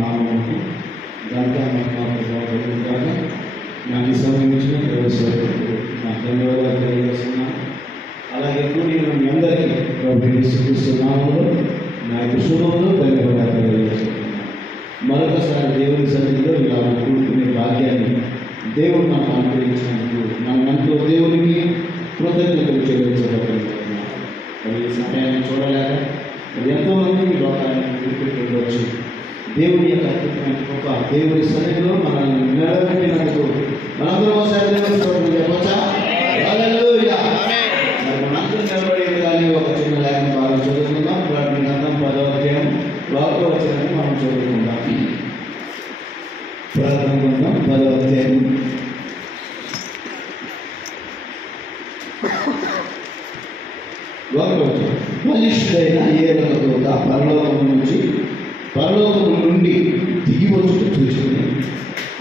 నామముకు ఘనత నాకు ఈ సమయం ఇచ్చిన దేవసేవకులకు నా ధన్యవాదాలు తెలియజేస్తున్నాను. అలాగే కూడి మీ అందరికీ నామంలో నా యొక్క శుభంలో ధన్యవాదాలు తెలియజేస్తున్నాను. మరొకసారి దేవుని సన్నిధిలో ఇలా కూడుకునే భాగ్యాన్ని దేవుడు నాకు అనుగ్రహించినందుకు మనమంతో దేవునికి కృతజ్ఞతలు చెల్లించబడుతున్నాను. మరి ఈ సమయాన్ని చూడలేక ఎంతోమంది ఈ లోకాన్ని విడిపెట్టుకోవచ్చు. దేవుని యొక్క అద్భుతమైన కృప దేవుని సన్నిధిలో మనల్ని నిలబెట్టినందుకు మనందరం ఒకసారి చెప్పచ్చా? హల్లెలూయా. మరి మనందరం నిలబడేది కానీ ఒక చిన్న లేఖన భాగం చదువుకుందాం. వాటిని గ్రంథం 10వ అధ్యాయం 1వ వచనాన్ని మనం చదువుకుందాం. ప్రార్థన గ్రంథం 10వ అధ్యాయం 1వ వచనం. బలిష్ఠుడైన ఏడవ దూత పరలోకము నుండి దిగి వచ్చుట చూసుకుని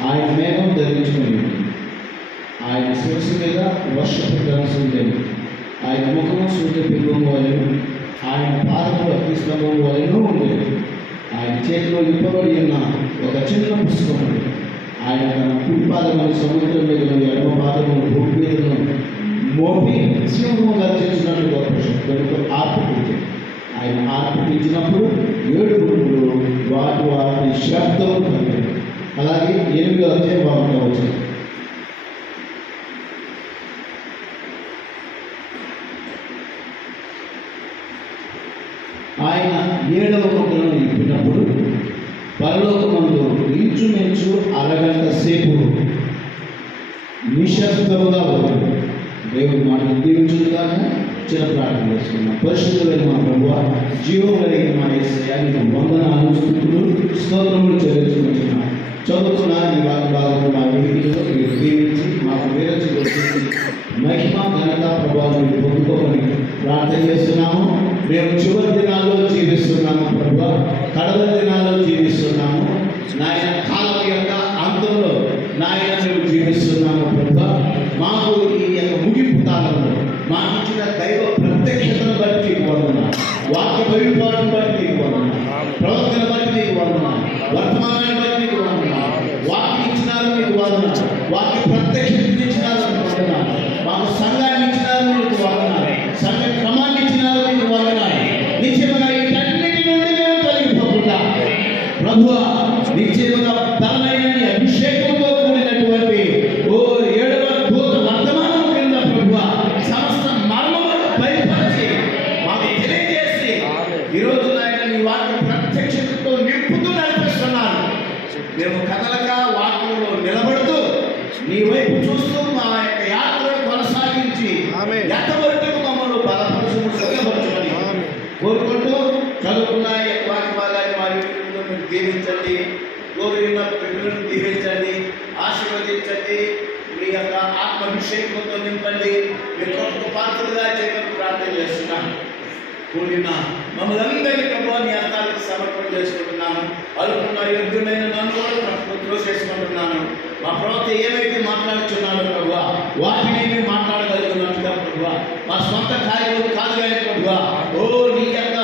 ఆయన మేఘం ధరించుకుని ఆయన శిరస్సు మీద వర్షపు ధనస్సు ఉండేది. ఆయన ముఖము సూర్యబింబం వలెను, ఆయన పాదములు అగ్నిస్తంభం వలెను ఉండేది. ఆయన చేతిలో ఇప్పబడి ఉన్న ఒక చిన్న పుస్తకం ఉంది. ఆయన తన కుడి పాదములు సముద్రం మీద, ఎడమ పాదములు భూమి మీద మోపి సింహము గర్జించినట్టు గొప్ప శబ్దంతో ఆర్పుతుంది. ఆయన ఆర్పించినప్పుడు 7 గుంపులు వాటి శబ్దం కలిగాయి. అలాగే 8వ అధ్యాయం బాగుండవచ్చు. ఆయన 7వ గుంపులను నింపినప్పుడు పరలోకమందు ఇంచుమించు అరగంట సేపు నిశ్శబ్దముగా ఉంది. దేవుడు మాటలు దీవించుగాక. చిన్న ప్రార్థన చేసుకున్నాం. పరిశుద్ధులైన మా ప్రభువా, జీవం కలిగిన మా యేసయ్యా, నీకు వందనాలు, స్తుతులు, స్తోత్రములు చెల్లించుకుంటున్నాం. చదువుతున్న ఈ భాగం మా వీధిలో మీరు దీవించి మాకు వేరచి వచ్చి మహిమ ఘనత ప్రభావం పొందుకోమని ప్రార్థన చేస్తున్నాము. మేము చివరి దినాల్లో జీవిస్తున్నాము ప్రభువా, కడవరి దినాల్లో జీవిస్తున్నాము నాయన. కాలం యొక్క అంతంలో నాయన మేము జీవిస్తున్నాము ప్రభువా. మాకు ఈ యొక్క ముగింపు కాలంలో మాకు ఇచ్చిన దైవ ప్రత్యక్షతను బట్టి నీకు వందనాలు, వాక్య బయలుపాటును బట్టి నీకు వందనాలు, ప్రవర్తన బట్టి నీకు వందనాలు, వర్తమానాన్ని బట్టి నీకు వందనాలు, వాక్యం ఇచ్చినారు నీకు వందనాలు, వాక్య ప్రత్యక్షత ఇచ్చినారు నీకు వందనాలు, మాకు సంఘాన్ని ఇచ్చినారు నీకు వందనాలు, సంఘ క్రమాన్ని ఇచ్చినారు నీకు వందనాలు. నిశ్చయముగా వీటన్నిటి నుండి మేము తొలగిపోకుండా ప్రభువా, నిశ్చయముగా బలమైన అభిషేకంతో కూడినటువంటి ఓ 7వ దూత వర్తమానం కింద ప్రభువా సమస్త మర్మములను బయలుపరిచి మాకు తెలియజేసి ఈరోజు నాయన నీ వాక్య ప్రత్యక్షతతో నింపుతూ నడిపిస్తున్నారు. మేము కదలక వాక్యంలో నిలబడుతూ నీ వైపు చూస్తూ మా యొక్క యాత్రను కొనసాగించి ఎంతవరకు మమ్మల్ని బలపరచుకుని సిద్ధపరచుకొని కోరుకుంటూ చదువుకున్న వాక్య భాగాన్ని మా ఇంట్లో మీరు దీవించండి. కోరిన బిడ్డలను దీవించండి, ఆశీర్వదించండి. మీ యొక్క ఆత్మాభిషేకంతో నింపండి. మీ కొరకు పాత్రలుగా చేయమని ప్రార్థన చేస్తున్నాను. కూడిన మమ్మల్ని అందరినీ ప్రభువా నీ హస్తాలకు సమర్పణ చేసుకుంటున్నాను. అనుకున్న యోగ్యమైన నన్ను కూడా త్రోసేసుకుంటున్నాను. మా ప్రవక్త ఏమైతే మాట్లాడుతున్నాడో ప్రభువా వాటిని మేము మాట్లాడగలుగుతున్నట్టుగా ప్రభువా, మా సొంత కార్యములు కాదు కానీ ప్రభువా, ఓ నీ యొక్క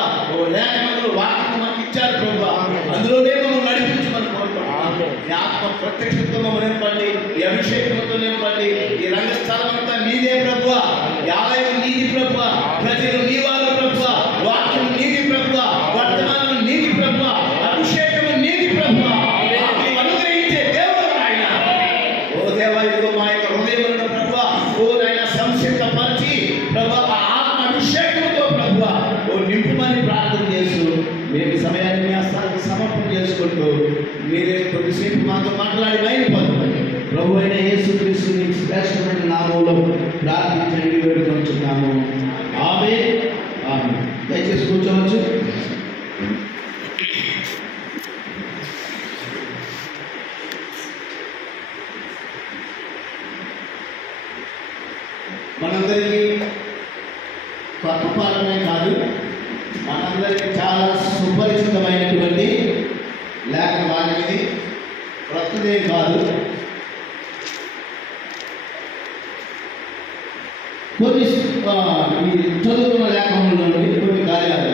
లేఖనములు వాక్యం మాకు ఇచ్చారు ప్రభువా, అందులోనే మమ్మల్ని నడిపించమని కోరుకుంటున్నాను. నీ ఆత్మ ప్రత్యక్షతో మమ్మల్ని నింపండి, ఈ అభిషేకంతో నింపండి. ఈ రంగస్థలం అంతా నీదే ప్రభువా, ఈ ఆలయం నీది ప్రభువా, ప్రజలు నీ వారు ప్రభువా, వాక్యం నీది ప్రభువా, వర్తమానం నీది ప్రభువా, అభిషేకం నీది ప్రభువా. అనుగ్రహించే దేవుడు ఆయన. ఓ దేవా, ఇదిగో మా యొక్క హృదయంలో ప్రభువా ఓ నాయన సంసిద్ధపరిచి ప్రభువా ఆ ఆత్మ అభిషేకంతో ప్రభువా ఓ నింపుమని ప్రార్థన చేస్తూ మేము సమయాన్ని మీ హస్తాలకు సమర్పణ చేసుకుంటూ మీరే కొద్దిసేపు మాతో మాట్లాడి బయలుపడుతుంది. ప్రభు అయిన యేసుక్రీస్తు నీ శ్రేష్టమైన నామంలో ప్రార్థించండి, వేడుకొంచున్నాము. ఆమేన్. ఆమేన్. దయచేసి కూర్చోవచ్చు. మనందరికీ కొత్త పాలనే కాదు, మనందరికీ చాలా సుపరిచితమైనటువంటి లేఖ వారిది, క్రొత్తదే కాదు. కొన్ని చదువుకున్న లేఖనంలో కొన్ని కార్యాలు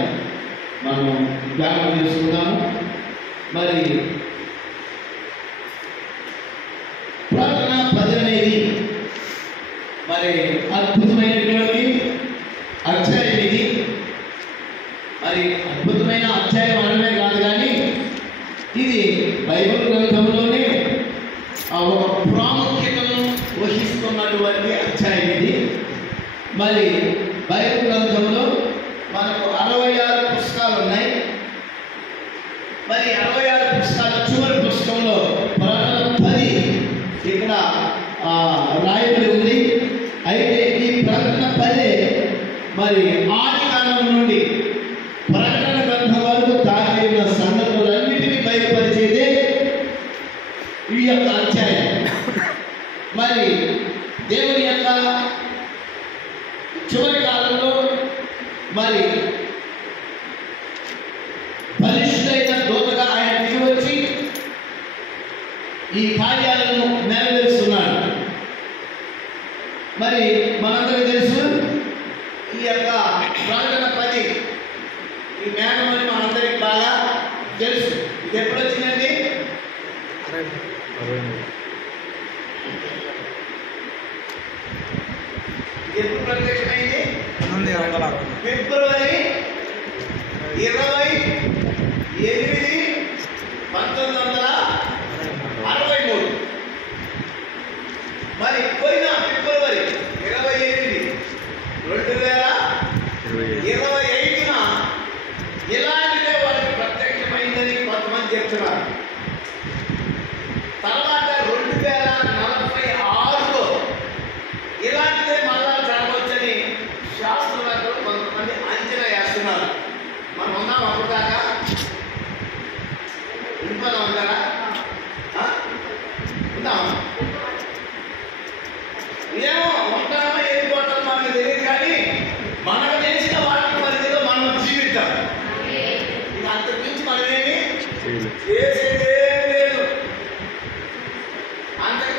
మనం జ్ఞాపకం చేసుకుందాము. మరి ప్రకటన 10 అనేది మరి అద్భుతమైనటువంటి అధ్యాయం ఇది. మరి అద్భుతమైన అధ్యాయం అనడమే కాదు కానీ ఇది బైబిల్ గ్రంథంలోనే ఒక ప్రాముఖ్యతను వహిస్తున్నటువంటి అధ్యాయం ఇది. మరి బైబిల్ గ్రంథంలో మనకు 66 పుస్తకాలు ఉన్నాయి. మరి 66 పుస్తకాల చివరి పుస్తకంలో ప్రకటన 10 ఇక్కడ రాయబడి ఉంది. అయితే ఈ ప్రకటన 10 మరి ఆది కాలం నుండి ప్రకటన గ్రంథం వరకు దాగి ఉన్న సందర్భాలన్నిటినీ బయలుపరిచేదే ఈ యొక్క అధ్యాయం. మరి దేవుని యొక్క చివరి కాలంలో మరి బలిష్ఠైన దూతగా ఆయన దిగి వచ్చి ఈ కార్యాలను నెరవేరుస్తున్నాడు. మరి మనందరికీ తెలుసు ఈ యొక్క ప్రకటన 10 ఈ మేఘమని మనందరికి బాగా తెలుసు. ఇది ఎప్పుడు వచ్చిందండి? ఎప్పుడు ప్రత్యక్షమైంది? ఫిబ్రవరి 28, 1963. మరి పోయిన ఫిబ్రవరి 28, 2025న ఇలాంటిదే వాళ్ళకి ప్రత్యక్షమైందని కొంతమంది చెప్తున్నారు. తర్వాత 2046లో ఇలాంటిదే మళ్ళా జరగవచ్చని శాస్త్రవేత్తలు కొంతమంది అంచనా వేస్తున్నారు. మనం ఉన్నాం అప్పుడు దాకా ఇంట్లో ఉంటారా? ఉన్నాం. ఏమో ఉంటామో వెళ్ళిపోతాం మనకు తెలియదు కానీ మనకు తెలిసిన వాటి పరిధిలో మనం జీవితాం. ఇక అంతకు మించి మనమేమి చేసేదే లేదు. అంతకు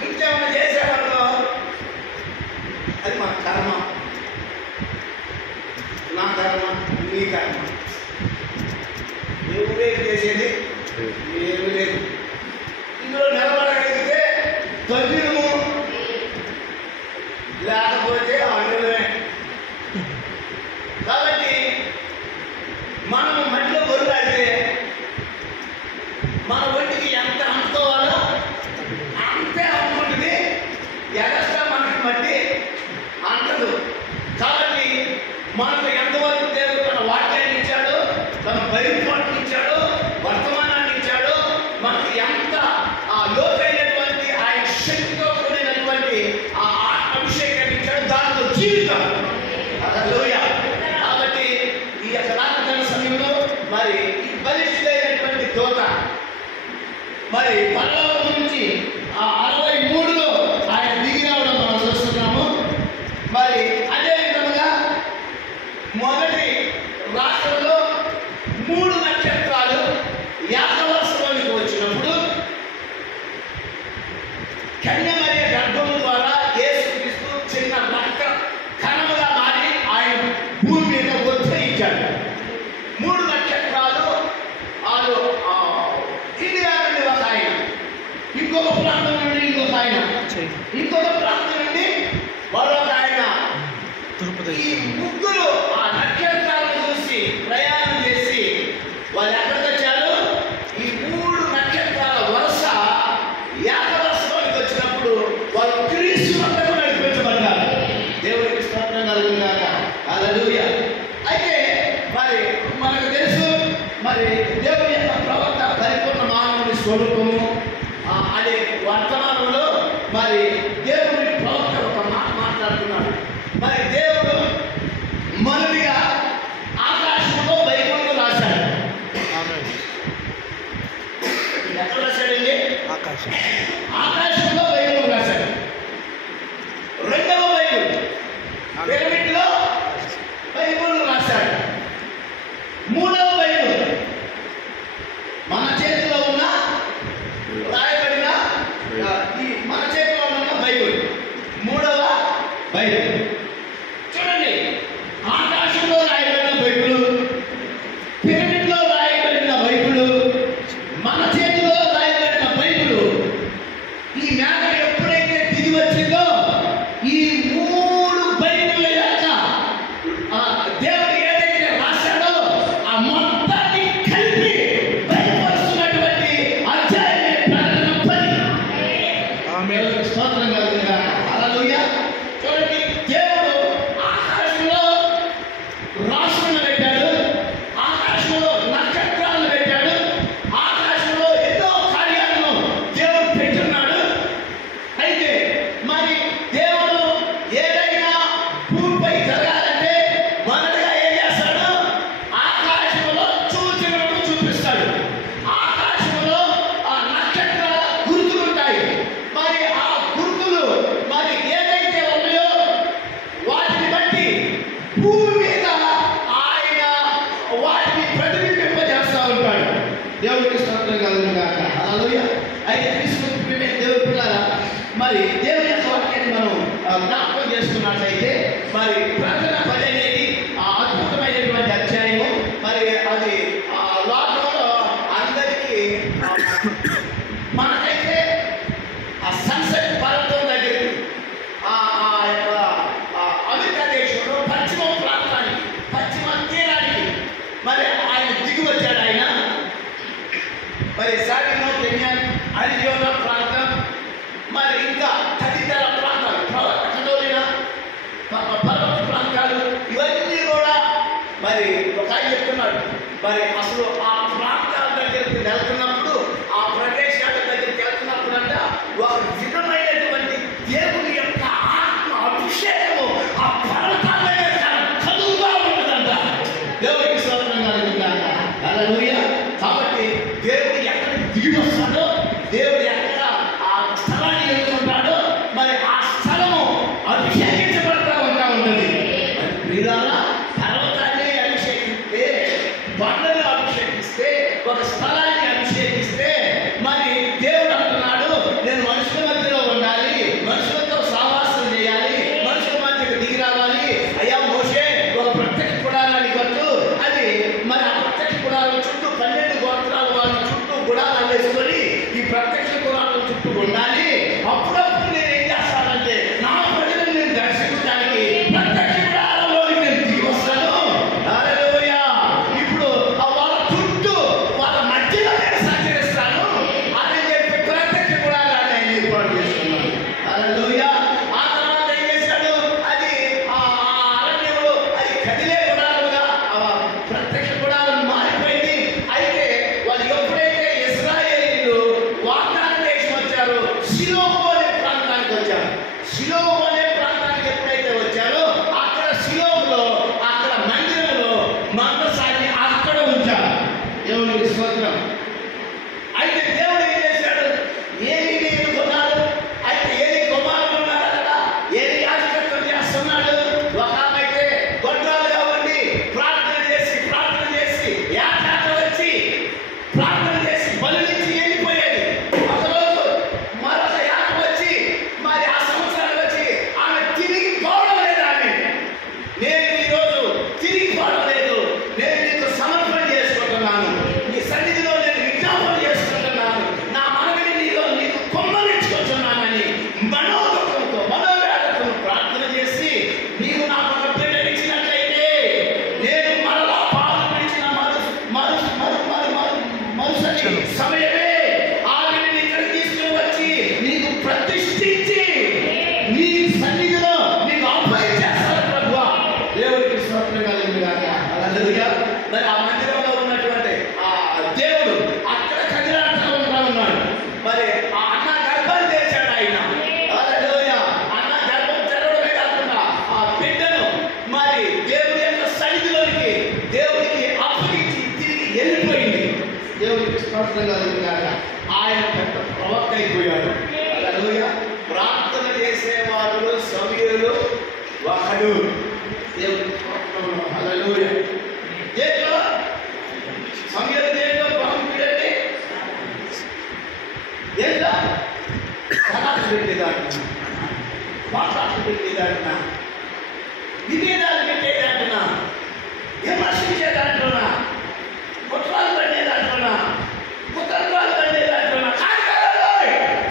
మించి ఏమైనా చేసేవాళ్ళు అది మన కర్మ, నా కర్మ, నీ కర్మ. ఎవరేం చేసేది ఏమి లేదు. ఇందులో నిలబడగలిగితే తగ్గినము, లేకపోతే అడ్డమే. కాబట్టి మనం మట్టిలో బొరులాడితే మన ఒంటికి ఎంత అమ్ముకోవాలో అంతే అమ్ముకుంటుంది. ఎగస్ట్రా మనకి మట్టి అంటదు. కాబట్టి మనకు ఎంతవరకు దేవుడు తన వాక్యాన్ని ఇచ్చాడో, తన బయలుపాటుని ఇచ్చాడో, వర్తమానాన్ని ఇచ్చాడో, మనకు ఎంత లోతైనటువంటి ఆయన శక్తితో కూడినటువంటి ఆ అభిషేకాన్ని ఇచ్చాడు, దాంతో జీవితం. హల్లెలూయా. కాబట్టి ఈ యొక్క రాకడ సమయంలో మరి ఈ బలిష్ఠుడైనటువంటి దూత మరి పరలోకం నుంచి 63లో ఆయన దిగి రావడం మనం చూస్తున్నాము. మరి అదే విధంగా మొదటి రాష్ట్రంలో 3 నక్షత్రాలు యాకవర్షంలోనికి వచ్చినప్పుడు కన్యమరియ గర్భం ద్వారా యేసుక్రీస్తు చిన్న రక్త కణముగా మారి ఆయన భూమి మీద ఉద్భవించాడు. 3 నక్షత్రాలు వాళ్ళు ఇండియా నుండి ఒక ఆయన, ఇంకొక ప్రాంతం నుండి ఇంకొక ఆయన, ఇంకొక ప్రాంతం నుండి మరొక ఆయన. ఈ ముగ్గురు ఆ నక్షత్రాలను చూసి ప్రయాణం చేసి వాళ్ళు ఎక్కడికి వచ్చారు? ఈ 3 నక్షత్రాల వరుస యాకవర్షంలోకి వచ్చినప్పుడు వాళ్ళు క్రీస్తు వద్దకు నడిపించబడ్డారు. దేవుడికి స్తోత్రం కలుగుగాక. హల్లెలూయా. అయితే మరి మనకు తెలుసు మరి దేవుని యొక్క ప్రవక్త పరిపూర్ణ మానవుని స్వరూపము అనే వర్తమానంలో మరి దేవుని ప్రవక్త ఒక మాట మాట్లాడుతున్నాడు. మరి దేవుడు మొదటిగా ఆకాశంలో బైబిల్ రాశాడు. ఎక్కడ రాశాడండి? ఆకాశంలో బైబిల్ రాశాడు. రెండవ బైబిల్ పిరమిడ్లో బైబిల్ రాశాడు. మూడవ బైబిల్ మన చేతిలో ఉన్న రాయబడిన మన చేతిలో ఉన్న బైబిల్ మూడవ బైబిల్. చూడండి, ఆకాశంలో రాయబడిన బైబిల్, పిరమిడ్లో రాయబడిన బైబిల్, స్తోత్రం కలుగును గాక. హల్లెలూయా. అయితే క్రీస్తు దేవుడి పిల్లరా, మరి దేవుని యొక్క వాక్యాన్ని మనం జ్ఞాపకం చేసుకున్నట్లయితే మరి ప్రకటన 10 అనేది అద్భుతమైనటువంటి అధ్యాయము. మరి అది లోకంలో అందరికీ మనకైతే ఆ సన్సెట్ పర్వతం దగ్గరికి అమెరికా దేశంలో పశ్చిమ ప్రాంతానికి, పశ్చిమ తీరానికి మరి ఆయన దిగి వచ్చాడు. ఆయన మరి సాగినో కెన్యా, అరిజోనా ప్రాంతం, మరి ఇంకా తదితర ప్రాంతాలు, కటోలినా పర్వత ప్రాంతాలు, ఇవన్నీ కూడా మరి ఒక ఆయన చెప్తున్నాడు. మరి అసలు ఆ ప్రాంతాల దగ్గరికి వెళ్తున్నప్పుడు, ఆ ప్రదేశాల దగ్గరికి వెళ్తున్నప్పుడు అంట ఒక విధమైనటువంటి దేవుని యొక్క ఆత్మ అభిషేకము ఆ పర్వతాల దగ్గర కలుగుగా ఉంటుందంట. దేవుడికి స్తోత్రం కలుగుతాక. హల్లెలూయా. కాబట్టి దేవుడు ఎక్కడికి దిగి వస్తాడో, దేవుడు ఎక్కడ ఆ స్థలాన్ని ఎదుర్కొంటాడో, మరి ఆ స్థలము అభిషేకించబడతా ఉంటుంది. మరి ప్రియులారా, పర్వతాన్ని అభిషేకిస్తే, బండను అభిషేకిస్తే, ఒక స్థలాన్ని అభిషేకిస్తే, మరి దేవుడు అంటున్నాడు, నేను మనుషుల మధ్యలో ఉండాలి, మనుషులతో సావాసం చేయాలి, మనుషుల మధ్యకు దిగి రావాలి. అయ్యా మోషే, ఒక ప్రత్యక్ష గుడారాన్ని కట్టు. అది మరి ఆ ప్రత్యక్ష గుడారం చుట్టూ 12 గోత్రాల వాళ్ళు చుట్టూ గుడారాలు వేసుకొని ఈ ప్రత్యక్ష గుడారం చుట్టూ ఉండాలి. అప్పుడప్పుడు నేను ఏం చేస్తానంటే, నా ప్రజలను నేను దర్శించడానికి ప్రత్యక్ష గుడారంలోకి నేను దిగి వస్తాను. హల్లెలూయా. ఇప్పుడు వాళ్ళ చుట్టూ, వాళ్ళ మధ్యలో నేను సంచరిస్తాను అని చెప్పి ప్రత్యక్ష గుడారాన్ని ఆయన ఏర్పాటు చేసుకున్నాడు. హల్లెలూయా. ఆ తర్వాత ఏం చేశాడు, అది ఆ అరణ్యంలో అది కదిలే గుడారంగా ప్రత్యక్ష గుడారం మారిపోయింది. అయితే వాళ్ళు ఎప్పుడైతే ఇశ్రాయేలీయులు వాగ్దాన దేశం వచ్చారో, షిలోహు అనే ప్రాంతానికి వచ్చారు. షిలోహు అనే ప్రాంతానికి ఎప్పుడైతే వచ్చారో, అక్కడ షిలోహులో, అక్కడ మందిరంలో మందసాన్ని అక్కడ ఉంచారు. దేవునికి స్తోత్రం. అయితే దేవుడు ఏం చేశాడు, ఏలిని ఎన్నుకున్నాడు. అయితే ఏలి కుమారులు ఉన్నారు కదా, ఏలి యాజకత్వం చేస్తున్నాడు. ఒక ఆమె అయితే గొడ్రాలుగా ఉండి ప్రార్థన చేసి యాత్ర వచ్చి ప్రార్థన చేసి బలులిచ్చి వెళ్ళిపోయేది. ఒకరోజు మరొక యాత్ర వచ్చి, మరి ఆ సంవత్సరాలు వచ్చి ఆమె తిరిగి పోవడం లేదు. ఆమె, నేను ఈరోజు తిరిగి పోవడం లేదు, నేను నీకు సమర్పణ చేసుకుంటున్నాను, నీ సన్నిధిలో నేను విజ్ఞాపన చేసుకుంటున్నాను, నా మనవిని నీకు కొమ్మరించుకుంటున్నానని మనోదుఃఖంతో, మనోవేదనతో ప్రార్థన చేసి, నీవు నాకు ఒక బిడ్డను ఇచ్చినట్లయితే నేను మరలా పాలు పిలిచిన మరుసటి సమయమే ఆమెను ఇక్కడ తీసుకుని వచ్చి నీకు ప్రతిష్ఠించి నీ సన్నిధిలో నీకు అప్పగించేస్తాను చేస్తాను ప్రభువా. దేవుడికి స్తోత్రం కలుగును గాక. హల్లెలూయా. మరి ఆ మందిరంలో ఉన్నటువంటి ఆ దేవుడు అక్కడ కదిలాడుతూ ఉన్నాడు. మరి ఆ అన్న గర్భాన్ని తెరిచాడు ఆయన. హల్లెలూయా. అన్న గర్భం తెరవడమే కాకుండా ఆ బిడ్డను మరి దేవుడి యొక్క సన్నిధిలోనికి దేవుడికి అప్పగించి తిరిగి వెళ్ళిపోయింది. దేవుడికి స్తోత్రం కలుగును గాక. ఆయన పెద్ద ప్రవక్త అయిపోయాడు. హల్లెలూయా. ప్రార్థన చేసే వారిలో సమూయేలు ఒకడు. దేవుడికి స్తోత్రం. హల్లెలూయా. దేంట్లో సమూయేలు దేంట్లో ప్రముఖుడండి? దేంట్లో సలాసు పెట్టేదాంటున్నా, పాఠాలు పెట్టేదాంటున్నా, విభేదాలు పెట్టేదాంటున్నా, విమర్శించేదాంటున్నా, కుట్రాలు పడేదాంటున్నా, కుతంత్రాలు పడేదాంటున్నా,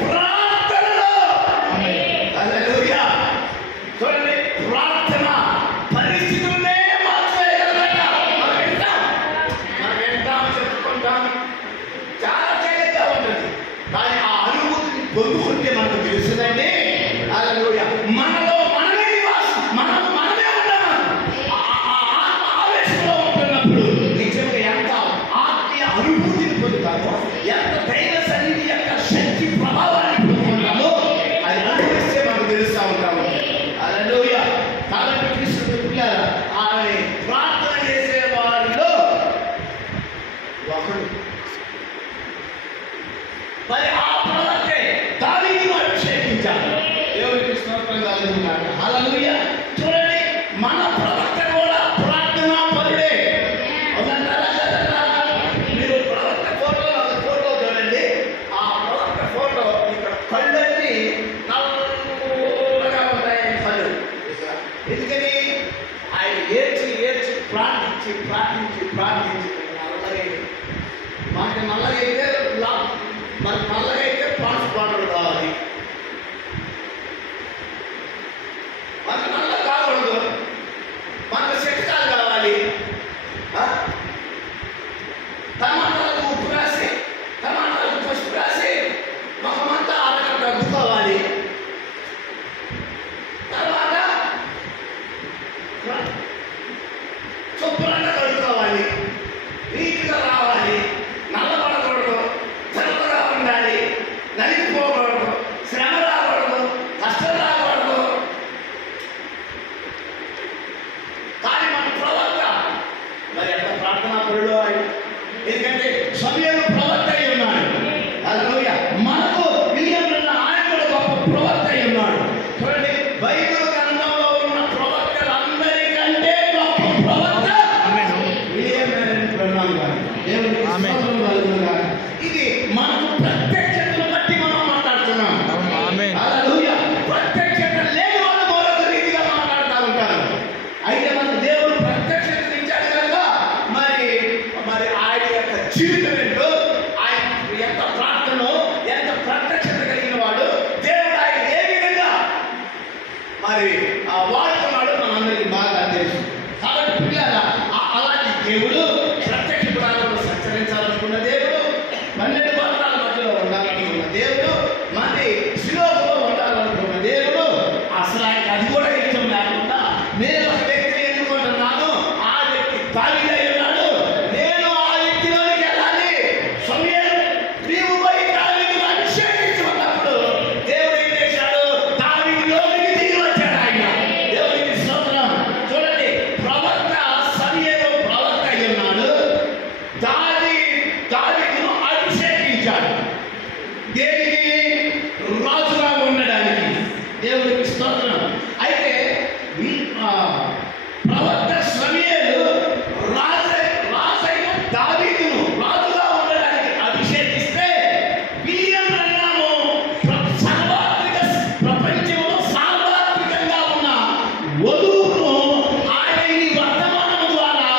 ప్రార్థనలో. హల్లెలూయా. చూడండి, ప్రార్థన పరిస్థితులనే మార్చేయగలదట. మనం వింటాం, చెప్పుకుంటాం, చాలా తేలిగ్గా ఉంటుంది. కానీ ఆ అనుభూతిని పొందుకుంటే మనకు తెలుస్తుందండి. హల్లెలూయా. మనలో మనమే నివాసం, మనమే ఉన్నాము. ఆవేశంలో ఉంటున్నప్పుడు నిజంగా ఎంత ఆత్మీయ అనుభూతిని పొందుతామో, ఎంత దైవ సన్నిధి యొక్క శక్తి ప్రభావాన్ని పొందుకుంటామో, అది అనుభవిస్తే మనకు తెలుస్తూ ఉంటాము. హల్లెలూయా. కాబట్టి క్రీస్తు పిల్లరా, ఆమె ప్రార్థన చేసే వారిలో ఒకడు. మరి ఆ ప్రవక్తే దావీదును అభిషేకించాడు. దేవునికి స్తోత్రం కలుగును గాక. హల్లెలూయా. చూడండి, మన ప్రవక్త కూడా ప్రార్థనా పరుడే. అవునంటారా? మీరు ప్రవక్త ఫోటో మనకు నల్ల కాకూడదు, మనకు చెట్కాలు కావాలి. టమాటాలకు ఉప్పు రాసి, టమాటాలకు పసుపు రాసి మొహమంతా అరగంట అద్దుకోవాలి. తర్వాత శుభ్రంగా కడుక్కోవాలి, నీట్గా రావాలి, నల్లబడకూడదు, తెల్లగా ఉండాలి, నలిగిపోకూడదు, శ్రమ రాకూడదు, కష్టం రాకూడదు. కానీ మన ప్రవక్త మరి ఎంత ప్రార్థనా పరుడు ఆయన, ఎందుకంటే సమయంలో ప్రవక్త అయి ఉన్నాడు. హల్లెలూయా. మనకు విలియం ఆయన కూడా గొప్ప ప్రవక్త అయి ఉన్నాడు. చూడండి, బైబిల్ గ్రంథంలో ఉన్న ప్రవక్తలందరికంటే గొప్ప ప్రవక్త విలియం బ్రహ్మం గారు. దేవునికి స్తోత్రం కలుగును గాక. ఇది మనకు ప్రత్యక్షతను బట్టి మనం మాట్లాడుతున్నాం. హల్లెలూయా. ప్రత్యక్షత లేని వాళ్ళు మరొక రీతిగా మాట్లాడుతూ ఉంటారు. అయితే మనకు దేవుడు ప్రత్యక్షతను ఇచ్చాడు కనుక మరి ఆయన యొక్క జీవితం ఏంటో, ఆయన ఎంత ప్రార్థన, ఎంత ప్రత్యక్షత కలిగిన వాడు, దేవుడు ఆయన ఏ విధంగా మరి వాడుతున్నాడు మనందరికీ బాగా తెలుసు. కాబట్టి పిల్లల అలాంటి దేవుడు ప్రత్యక్ష ప్రాణంలో సంచరించాలనుకున్న దేవుడు, 12 గోత్రాల మధ్యలో ఉండాలనుకున్న దేవుడు, మరి శిలోహలో ఉండాలనుకున్న దేవుడు, అసలు ఆయనకు అది కూడా ఇష్టం లేకుండా నేను ఒక వ్యక్తిని ఎన్నుకుంటున్నాను, ఆ వ్యక్తి దావీదు అయి ఉన్నాడు, నేను ఆ వ్యక్తిలోనికి వెళ్ళాలి. సమయం నీవు పోయి దావీదును అభిషేకించుకున్నప్పుడు దేవుడు ఏం చేశాడు? దావీదులోనికి దిగి వచ్చాడు ఆయన. దేవునికి స్తోత్రం. చూడండి, ప్రవక్త సమయంలో ప్రవక్త అయి ఉన్నాడు, దావీదును అభిషేకించాడు. దేనికి? రాజుగా ఉండడానికి. దేవునికి స్తోత్రం. అయితే ప్రవక్త సమూయేలు రాజైన దావీదును రాజుగా ఉండడానికి అభిషేకిస్తే, విలియం బ్రహ్మము ప్రపంచంలో సార్వత్రికంగా ఉన్న వధువును ఆయన ఈ వర్తమానం ద్వారా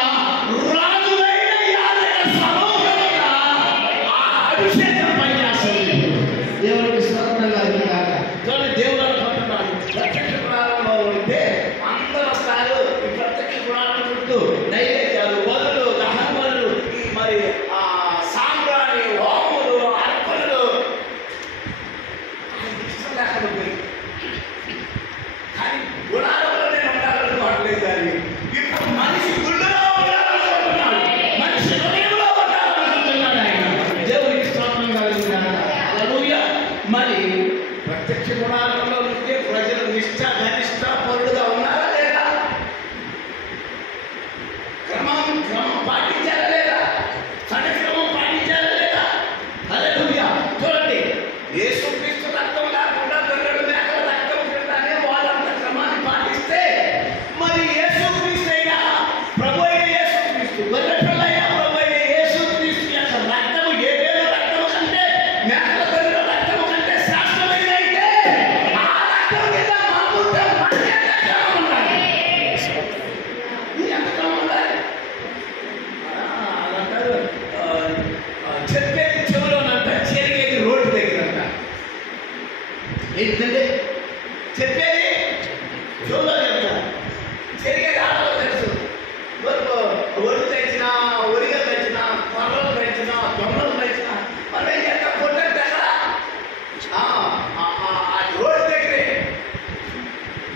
రాజులైన యాజక సమూహంగా ఆ అభిషేకం పనిచేస్తుంది. దేవునికి స్తోత్రం కలుగును గాక. చూడండి, దేవుడు అనుకుంటున్నాడు ప్రత్యక్ష గుణాలలో ఉంటే అందరూ వస్తారు. ఈ ప్రత్యక్ష గుణాలను చుట్టూ నైవేద్యాలు, బలులు, దహన బలులు, ఈ మరి సాంబ్రాణి, హోములు, అర్పణలు ఆయనకి ఇష్టం లేకుండా పోయింది. కానీ గుణాలలో నేను ఉండాలనుకోవట్లేదు. కానీ ఇప్పుడు మనిషి గుళ్ళలో ఉండాలనుకుంటున్నాడు, మనిషి హృదయంలో ఉండాలనుకుంటున్నాడు ఆయన. దేవునికి స్తోత్రం కలుగును గాక. హల్లెలూయా. మరి ప్రత్యక్ష గుణాలలో ఉంటే ప్రజలు నిష్ఠాపరుడుగా ఉన్నారా లేదా? క్రమం పాటించారా లేదా? సడక్రమం పాటించారా లేదా? హల్లెలూయా. చూడండి, యేసుక్రీస్తు రక్తం లేకుండా గొర్రెల మేకల రక్తం కిందనే వాళ్ళంత క్రమాన్ని పాటిస్తే, మరి యేసుక్రీస్తు అయినా ప్రభు అయిన యేసుక్రీస్తు, గొర్రె పిల్ల అయిన ప్రభు అయిన యేసుక్రీస్తు యొక్క రక్తము ఏబేలు రక్తము కంటే, మేకల గొర్రెల రక్తము కంటే శాస్త్రమైన అయితే, ఆ రక్తం కింద మామూలుగా మనకి ఎంత క్రమం ఉండాలి? ఎంత క్రమం ఉండాలి? అదంటారు, చెప్పేది చెవులోనంట, చెరిగేది రోడ్డు దగ్గరంట. ఏంటంటే చెప్పేది చెవులో చెప్తారు, చెరిగేది ఆటలో తెలుసు. ఒడి తెచ్చినా, ఒడిగా తెచ్చినా, కొర్రలు తెచ్చినా, దొంగలు తెచ్చినా మనం ఏం చేస్తాం? కొట్టేది ఎక్కడ? రోడ్డు దగ్గరే.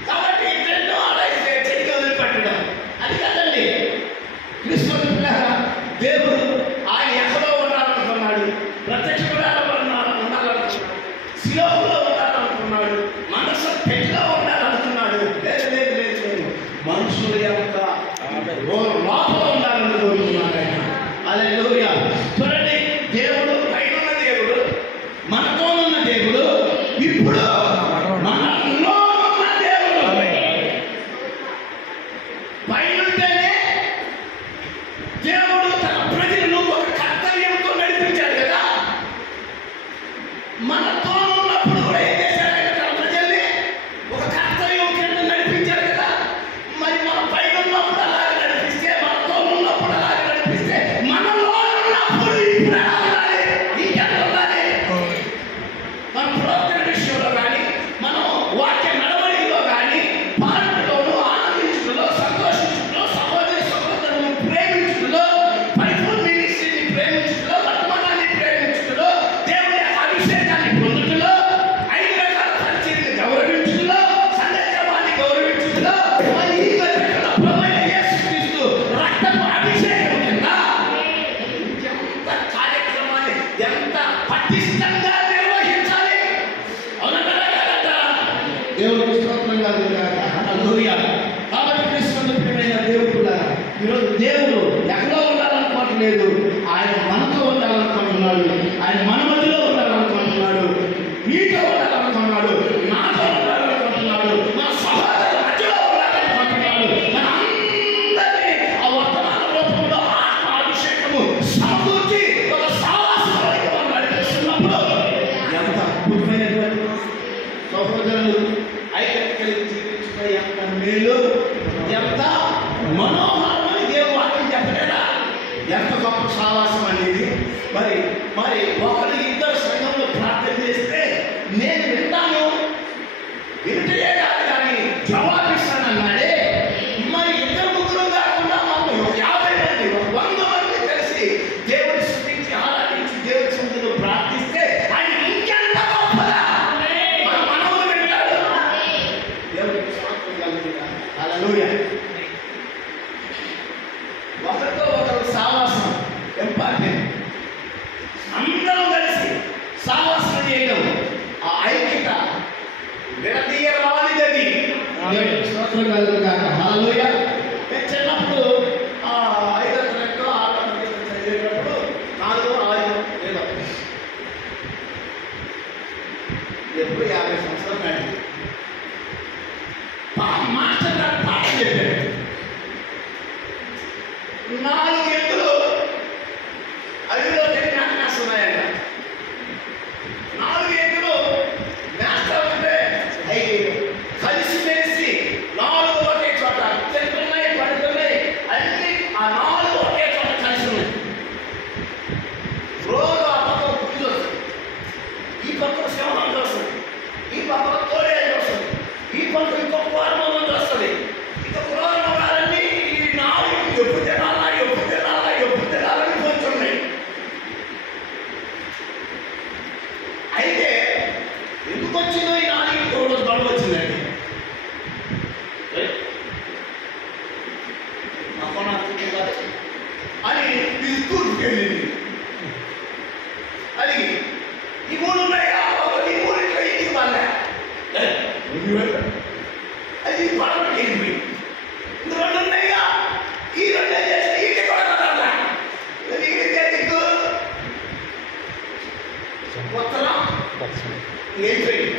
కాబట్టి రెండు ఆలోచిస్తే చెడిగా వదిలిపెట్టడం అది కాదండి. క్రిస్మస్ పిల్లరా, దేవుడు ఆయన ఎక్కడో ఉండాలనుకున్నాడు, ప్రత్యక్ష ఉండాలనుకున్నాడు, శిలోహలో ఉండాలనుకున్నాడు, మనసు పెట్టిలో ఉండాలనుకున్నాడు. లేదు, మనుషుల యొక్క లోపల ఉండాలని కోరుకున్నాడు ఆయన. హల్లెలూయా. చూడండి, దేవుడు పైనున్న దేవుడు, మనతోనున్న దేవుడు, ఇప్పుడు మనలో ఉన్న దేవుడు. పైనుంటేనే దేవుడు తన ప్రజలను ఒక కర్తవ్యంతో నడిపించాడు కదా. మనతో ఉన్నప్పుడు పటిష్టంగా నిర్వహించాలి. అవునంటారా కాదంటారా? దేవుడికి స్తోత్రం కలుగుగాక. హల్లెలూయా. కాబట్టి ప్రియమైన దేవుడులారా, ఈరోజు దేవుడు ఎక్కడో ఉండాలనుకోవట్లేదు. ఆయన మనతో ఉండాలనుకుంటున్నాడు. ఆయన మన మధ్యలో ఉండాలనుకుంటున్నాడు. మీతో ఉండాలనుకుంటున్నాడు. నాతో ఉండాలనుకుంటున్నాడు. మన సహోదరుల మధ్యలో ఉండాలనుకుంటున్నాడు. మన అందరినీ ఆ వర్తమాన రూపంలో ఆత్మాభిషేకము సమకూర్చి ఒక సావాసంలోకి మనం నడిపిస్తున్నప్పుడు ఎంత అద్భుతమైనటువంటి సహోదరులు ఐక్యత కలిగి జీవించుట ఎంత మేలు, ఎంత మనోహరమని దేవుడు వాక్యం చెప్పలేదా? ఎంత గొప్ప సావాసం అనేది. మరి మరి ఒకరు ఇద్దరు సంఘంలో ప్రార్థన చేస్తే నేను వింటాను, వింటే కాదు కానీ జవాబిస్తానన్నాడే. మరి ఇద్దరు ముగ్గురు కాకుండా మాకు 50 మంది 100 మంది కలిసి దేవుడి స్తుతించి ఆరాధించి దేవుడి సన్నిధిలో ప్రార్థిస్తే ఆయన ఇంకెంత గొప్పదా మన మనవులు వింటాడు. దేవుడికి స్తోత్రం కలుగుగాక. హల్లెలూయా. ఒకరితో ఒకరు సావాసం ఇంపార్టెంట్. అందరూ కలిసి సావాసం చేయడం, ఆ ఐక్యత విడదీయరానిది. స్తోత్రం కలుగుగాక. హల్లెలూయా. నేను చిన్నప్పుడు 5వ తరగతి 6వ తరగతి చదివేటప్పుడు 4, 5 ఏదో ఎప్పుడు 50 సంవత్సరాలు నాటి మాస్టర్ గారు పాట చెప్పారు. 4 ఎద్దులు అడవిలో తిరిగి మేస్తున్నాయంట. 4 ఎద్దులు మేస్తా ఉంటే అవి కలిసి మెలిసి 4 ఒకే చోట తింటున్నాయి, పడుతున్నాయి. అన్ని ఆ 4 ఒకే చోట కలిసి ఉన్నాయి. రోజు ఆ పక్క పులి వస్తుంది, ఈ పక్క సింహం వస్తుంది, ఈ పక్క తోడేది వస్తుంది, ఈ పక్క ఇంకొక వారం వస్తుంది. ఇక పురాణాలన్నీ ఈ 4 ఎప్పుడు తినాలా తినాలని పోతున్నాయి. అయితే ఎందుకు వచ్చిందో ఈ 4 రోజు బలం వచ్చిందండి. అని ఇది తూర్పుకి వెళ్ళింది. అది ఈ 3 ఉన్నాయా, ఈ 3 ఇంట్లో ఇంటికి వాళ్ళ అది పడవకి వెళ్ళిపోయి 2 ఉన్నాయిగా, ఈ 2 చేసి ఇంటికి కూడా ఉత్తరం అయిపోయింది.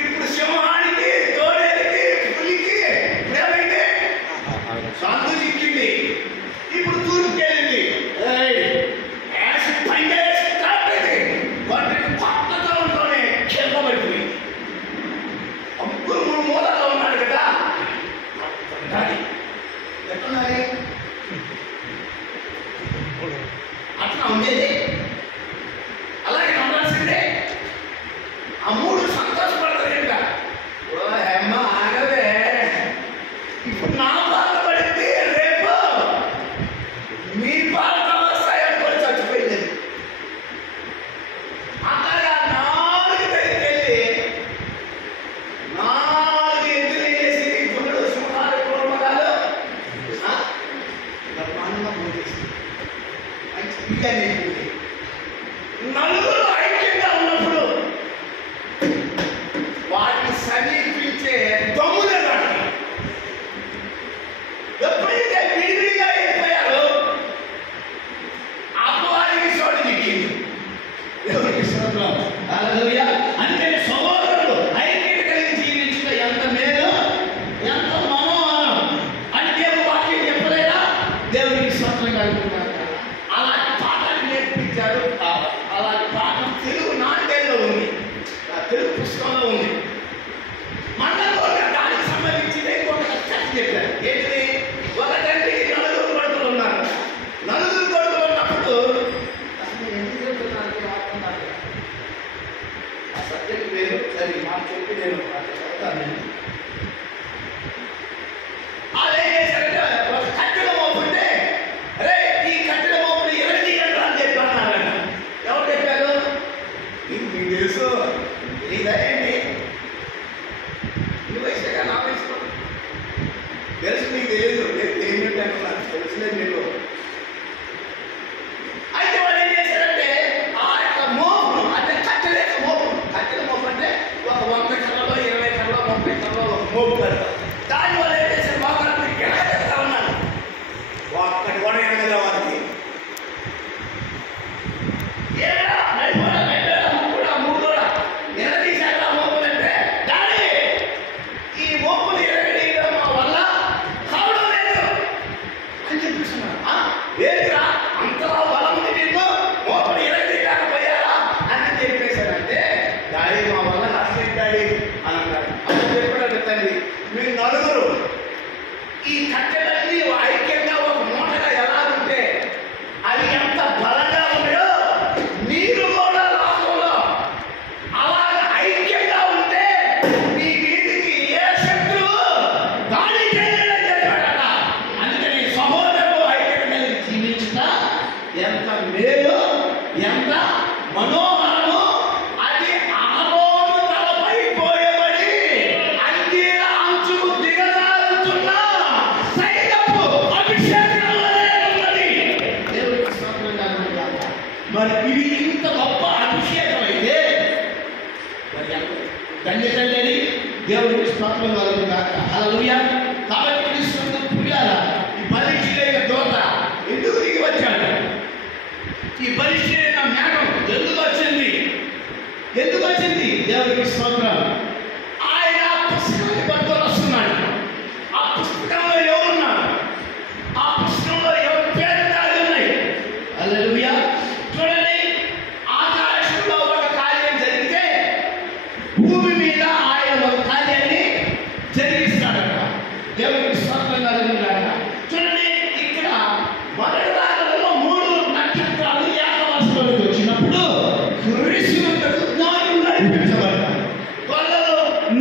ఇప్పుడు సింహానికి, తోడేలకి, పులికి ఏమైంది? సందు చిక్కింది. ఇప్పుడు తూర్పుకి వెళ్ళింది. పండేసి కాపేది వాటిని పక్కతో ఉంటూనే కింద పడిపోయింది. అప్పుడు 3 మూలాల్లో ఉన్నాడు కదా. ఎట్టున్నది అట్లా ఉండేది. అలాగే ఉండాల్సిందే. ఆ 3 సంతోషపడతారు. ఇంకా అమ్మ ఆగవే, ఇప్పుడు నా బాధ పడింది, రేపు మీ బాధ వస్తాయి అనుకొని చచ్చిపోయింది. అలాగా 4 దగ్గరికి వెళ్ళి 4 ఎద్దులు వేసి గుండెలు సింహాలు కుటుంబాలు నలుగురు ఐక్యంగా ఉన్నప్పుడు వాటిని సమీపించే దమ్ములే కాదు. ఎప్పుడైతే విడివిడిగా అయిపోయారో అపవాదికి చోటు దిక్కింది. దేవుడికి స్తోత్రం. హల్లెలూయా. అంటే సహోదరులు ఐక్యత కలిగి జీవించుట ఎంత మేలు, ఎంత మనోహరం అని దేవుడు వాక్యం చెప్పలేదా? దేవుడికి స్తోత్రం కలుగుగాక. అలాంటి పాఠాలు నేర్పించారు. అలాంటి పాఠం తెలుగు నాటేల్లో ఉంది, తెలుగు పుస్తకంలో ఉంది. మనలో దానికి సంబంధించింది ఇంకొక చర్చ చెప్పారు. ఏంటిది? ఒక తండ్రికి 4 కొడుకులు ఉన్నారు. 4 కొడుకులు ఉన్నప్పుడు అసలు ఎందుకు చెప్తున్నారు ఆ సబ్జెక్ట్ వేరు. సరే మాట చెప్పి నేను చదువుతాను. అదేం చేశారంటే ఒక కట్టెల మోపుంటే, అరే ఈ కట్టెల మోపుని ఎవరి అని చెప్పి అన్నారంట. ఎవరు చెప్పారు? మీకు తెలుసు, తెలియదండి. ఈ వయసుగా నా వయసు తెలుసు, మీకు తెలియదు. నేను తెలియనట్టు అనుకున్నాను, తెలుసులేదు మీకు. అయితే వాళ్ళు ఏం చేశారంటే ఆ యొక్క మోపు ధన్యత అనేది దేవుడికి స్తోత్రం కలుగును గాక. హల్లెలూయా. కాబట్టి క్రీస్తు ప్రియులారా, ఈ బలిష్ఠుడైన దూత ఎందుకు దిగి వచ్చాడు? ఈ బలిష్ఠుడైన మేఘం ఎందుకు వచ్చింది? ఎందుకు వచ్చింది? దేవుడికి స్తోత్రం. ఆయన పుస్తకాన్ని పట్టుకొని వస్తున్నాడు. ఆ పుస్తకంలో ఎవరున్నారు? ఆ పుస్తకంలో ఎవరి పేరు దాగి ఉన్నాయి? హల్లెలూయా. చూడండి, ఆకాశంలో ఒక కార్యం జరిగితే భూమి మీద ఆయన ఒక కార్యాన్ని జరిగిస్తాడట. దేవుడికి స్తోత్రం కలుగునుగాక. చూడండి, ఇక్కడ మొదటి రాగంలో 3 నక్షత్రాలు ఏకవచనంలోకి వచ్చినప్పుడు క్రీస్తునందు జ్ఞానులు నడిపించబడ్డారు, వాళ్ళలో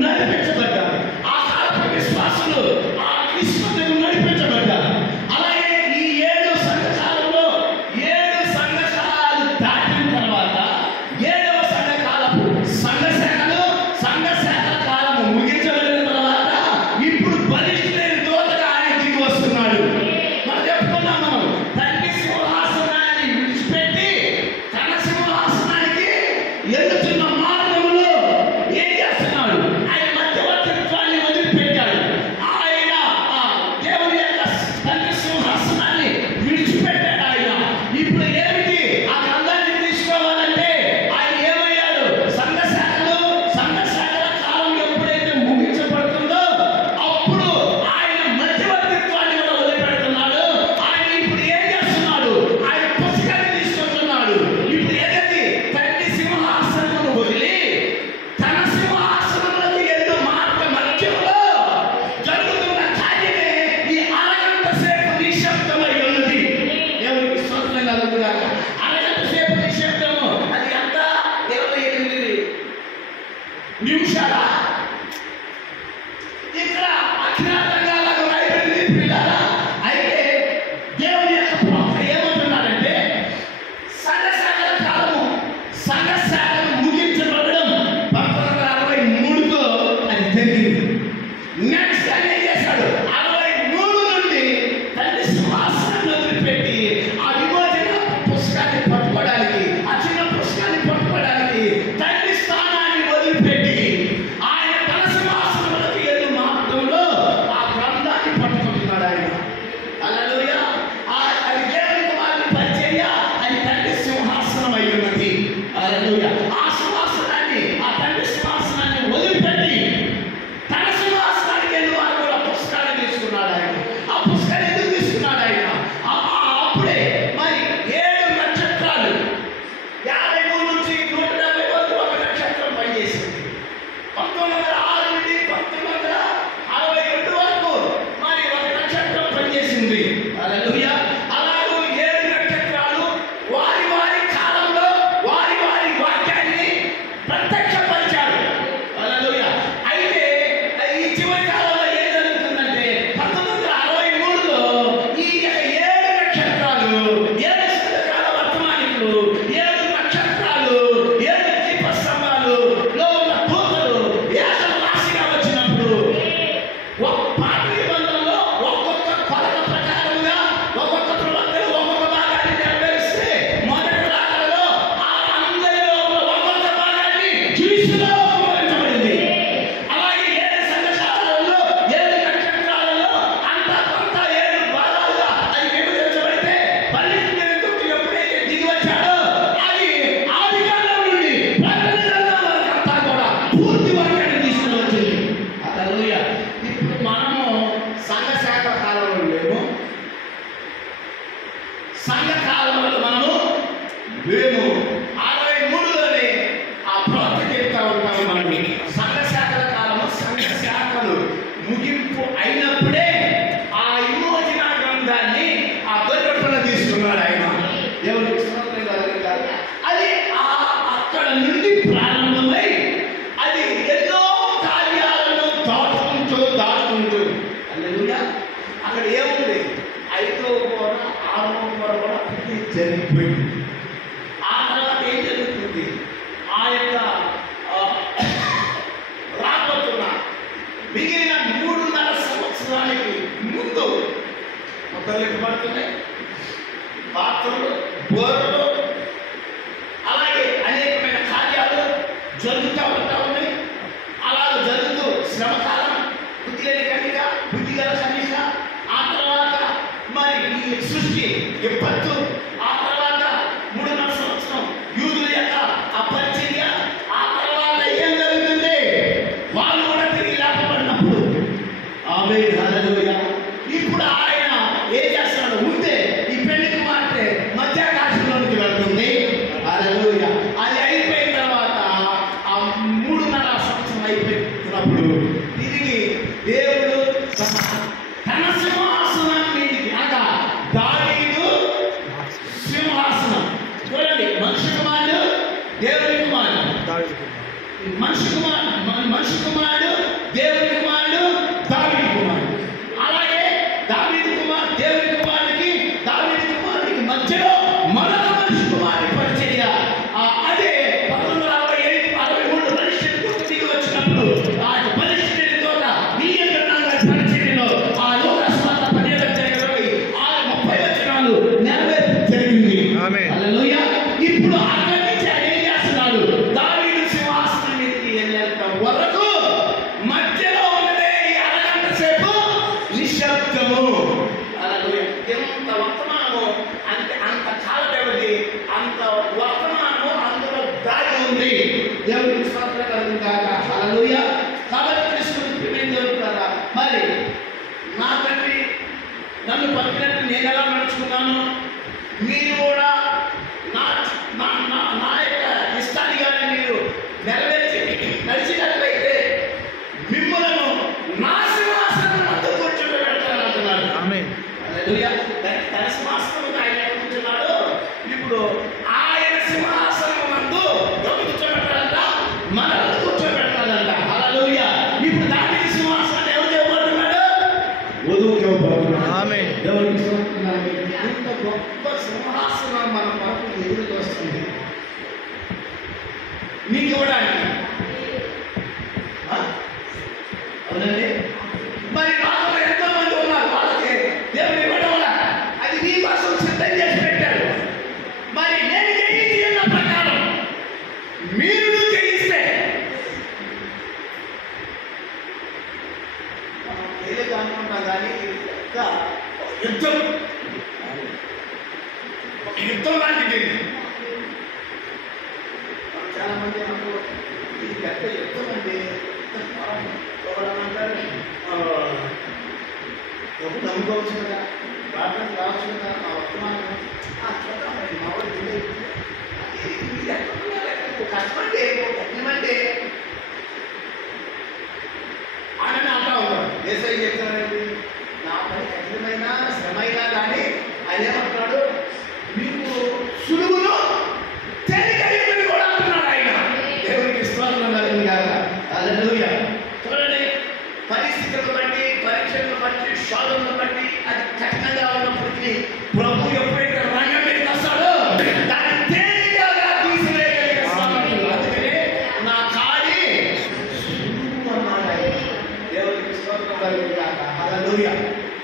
నడిపించబడ్డారు. ఆ కాలపు విశ్వాసులు ఆ క్రీస్తునందు నడిపించబడ్డారు. అలాగే ఈ 7 సంఘకాలంలో 7 సంఘకాలు దాటిన తర్వాత 7వ సంఘకాలపు సంఘశాఖ కాలము ముగించబడిన తర్వాత ఇప్పుడు బలిష్ఠుడైన దూతగా ఆయన దిగి వస్తున్నాడు. మనం చెప్పుకున్నాం, మనం తండ్రి సింహాసనాన్ని విడిచిపెట్టి తన సింహాసనానికి ఎదుగుతున్న మార్గంలో ఏం చేస్తున్నాడు? ఆయన మధ్యవర్తిత్వాన్ని వదిలిపెట్టాడు. ఆయన దేవుని యొక్క తండ్రి సింహాసనాన్ని విడిచిపెట్టాడు. ఆయన ఇప్పుడు ఏమిటి? ఆ గ్రంథాన్ని తీసుకోవాలంటే ఆయన ఏమయ్యాడు? సంఘశాఖల కాలం ఎప్పుడైతే ముగించబడుతుందో అప్పుడు ఆయన మధ్యవర్తిత్వాన్ని కూడా వదిలిపెడుతున్నాడు. ఆయన ఇప్పుడు ఏం చేస్తున్నాడు? ఆయన పుస్తకాన్ని తీసుకుంటున్నాడు. ఇప్పుడు ఏదైతే తండ్రి సింహాసనమును వదిలి తన సింహాసనంలోకి ఎన్నో మార్గ మధ్యంలో జరుగుతున్న కార్యమే ఈ అరగంట సేపు నిశ్శబ్దమై ఉన్నది. దేవునికి స్తోత్రం కలుగుగాక. అరగంట సేపు నిశ్శబ్దము, అది ఎంత? 28 నిమిషాల. ఇక్కడ అజ్ఞాతంగా రాయబడింది ప్రియులారా. అయితే దేవుని యొక్క ప్రవక్త ఏమంటున్నాడంటే సంఘశాఖల కాలము ముగించబడడం 1963తో అది జరిగింది. నెక్స్ట్ ఆయన ఏం చేశాడు? 63 నుండి తండ్రి సింహాసనాన్ని వదిలిపెట్టి ఆ విమోచన పుస్తకాన్ని పట్టుకోవడానికి, ఆ చిన్న పుస్తకాన్ని పట్టుకోవడానికి తండ్రి స్థానాన్ని వదిలిపెట్టి ఆయన తన సింహాసనంలోకి ఎదురు మార్గంలో ఆ గ్రంథాన్ని పట్టుకుంటున్నాడు ఆయన. హల్లెలూయా. అది దేవుని కుమారుని పరిచర్య, అది తండ్రి సింహాసనం అయి ఉన్నది. హల్లెలూయా. ఆ సింహాసనాన్ని, ఆ తండ్రి సింహాసనాన్ని వదిలిపెట్టి తన సింహాసనానికి ఎదురు మార్గంలో పుస్తకాన్ని తీసుకున్నాడు ఆయన. ఆ పుస్తకాన్ని ఎందుకు తీసుకున్నాడు ఆయన? అప్పుడే మరి 7 నక్షత్రాలు 53 నుంచి 170 వరకు ఒక నక్షత్రం పనిచేసింది. 1906 నుండి 1962 వరకు మరి ఒక నక్షత్రం పనిచేసింది. హల్లెలూయా. అలాగే 7 నక్షత్రాలు వారి వారి కాలంలో వారి వారి వాక్యాన్ని ప్రత్యక్షపరిచారు. హల్లెలూయా. అయితే ఈ చివరి కాలంలో ఏం జరుగుతుందంటే 1963లో ఈ 7 నక్షత్రాలు 7 సంఘకాల వర్తమానికులు 7 నక్షత్రాలు 7 దీపస్తంభాలు లో ఉన్న దూతలు ఏకరాశిగా వచ్చినప్పుడు ఒక పాత నిబంధనలో ఒక్కొక్క కొలత ప్రకారంగా ఒక్కొక్క ప్రవక్తలు ఒక్కొక్క భాగాన్ని నెరవేరిస్తే మొదటి రాకడలో ఆ అందరిలో ఉన్న ఒక్కొక్క భాగాన్ని క్రీస్తులో కుమ్మరించబడింది. అలాగే 7 సంఘశాలలో 7 నక్షత్రాలలో అంతా కొంత 7 భాగాలుగా అది విభజించబడితే బలిష్ఠుడైన దూత ఎప్పుడైతే దిగి వచ్చాడో అది ఆదికాండం నుండి ప్రకటన గ్రంథం వరకు అంతా కూడా పూర్తి వాక్యాన్ని తీసుకుని వచ్చింది. హల్లెలూయా. ఇప్పుడు మనము సంఘశాఖ కాలంలో లేము, సంఘ కాలంలో మనము లేము. 63లోనే ఆ ప్రవక్త చెప్తా ఉంటాము. మనం సంఘశాఖల కాలము, సంఘశాఖలు ముగింపు అయినప్పుడే ఆ విమోచన గ్రంథాన్ని ఆ గొర్రెపిల్ల తీసుకున్నాడు ఆయన. దేవునికి స్తోత్రం కలుగుగాక. అది అక్కడ నుండి ప్రారంభమై అది ఎన్నో కార్యాలను దాటుకుంటూ హల్లెలూయా. అక్కడ ఏముంది? 5వ పొర 6వ పొర కూడా జరిగిపోయింది. ఆ తర్వాత ఏం జరుగుతుంది? ఆ యొక్క రాబోతున్న మిగిలిన 3.5 సంవత్సరానికి ముందు మొదలు పడుతున్నాయి పాత్రలు, బోర్లు, అలాగే అనేకమైన కార్యాలు జరుగుతూ ఉంటా ఉన్నాయి. మనిషి కుమారుడు దేవుని కుమారుడు దావీదు కుమారుడు. అలాగే దావీదు కుమారుడు దేవుని కుమారుడికి దావీదు కుమారుడికి మధ్యలో మరొక మనిషి కుమారుడి పరిచర్య. అదే 1963 మనిషిని గుర్తు వచ్చినప్పుడు ఆ పరిస్థితి తోట పరిచర్యలో ఆ లోక స్వార్థ 17:20 30 నెరవేర్పు జరిగింది. హల్లెలూయా. ఇప్పుడు అక్కడి నుంచి ఆయన ఏం చేస్తున్నాడు? దావీదు సింహాసనం మీదకి వెళ్ళేంత వరకు మధ్యలో ఉన్నదే ఈ అరగంట సేపు నిశ్శబ్దము. హల్లెలూయా. ఎంత వర్తమానము అంత కాల వ్యవధి, అంత వర్తమానము అందులో దాగి ఉంది. దేవుడికి స్తోత్రం కలుగును గాక. హల్లెలూయా. కాబట్టి కృష్ణుడు మరి నా తండ్రి నన్ను పంపినట్టు నేను ఎలా నడుచుకున్నాను, మీరు కూడా నా యొక్క ఇష్టాన్ని కానీ మీరు నెరవేర్చి నడిచినట్లయితే మిమ్మలను నా సింహాసనం నందు కూర్చోబెడతానంటున్నాడు. తన సింహాసనం ఆయన కూర్చున్నాడు. ఇప్పుడు ఆయన సింహాసనం నందు కూర్చోబెట్టాలంట, మనల్ని కూర్చోబెట్టాలంట. హల్లెలూయా. ఇప్పుడు దావీదు సింహాసనాన్ని ఎవరు చెప్పబడుతున్నాడు? వధువుకి ఇవ్వబడుతున్నాడు. ఇంత గొప్ప సింహాసనం మన మనకు ఎదురుకు వస్తుంది మీకు ఇవ్వడానికి. అవునండి. మరి నాలో ఎంతో మంది ఉన్నారు, వాళ్ళకి దేవుడు ఇవ్వడం వల్ల అది నీ కోసం సిద్ధం చేసి పెట్టాడు. మరి నేను జయించిన ప్రకారం మీరు జయిస్తే ఏదో అనుకుంటా కానీ యుద్ధం యుద్ధం లాంటిది. చాలా మంది ఇది పెద్ద యుద్ధం అండి. ఎవరమంటారు ఎవరు నమ్ముకోవచ్చు కదా, ప్రార్థన రావచ్చు కదా, మా వర్తమానం చూద్దామండి మా వాడు కష్టమంటే కఠినమంటే అని అంటా ఉంటాడు. ఏసై చెప్తానండి నా పని కఠినమైనా శ్రమైనా కానీ ఆయన ఏమంటున్నాడు, మీకు సులువును తేలికైనది కూడా అంటున్నాడు ఆయన. దేవునికి స్తోత్రం కలుగును గాక. హల్లెలూయా. చూడండి, పరిస్థితులను బట్టి, పరీక్షలను బట్టి, శోధనలను బట్టి అది కఠినంగా ఉన్నప్పటికీ ప్రభు ఎప్పుడైతే రంగం మీద వస్తాడో దాన్ని తేలికగా తీసివేయగలిగే సామర్థ్యం. అందుకనే నా కాడి సులువు అన్నాడు ఆయన. దేవునికి స్తోత్రం కలుగును గాక. హల్లెలూయా.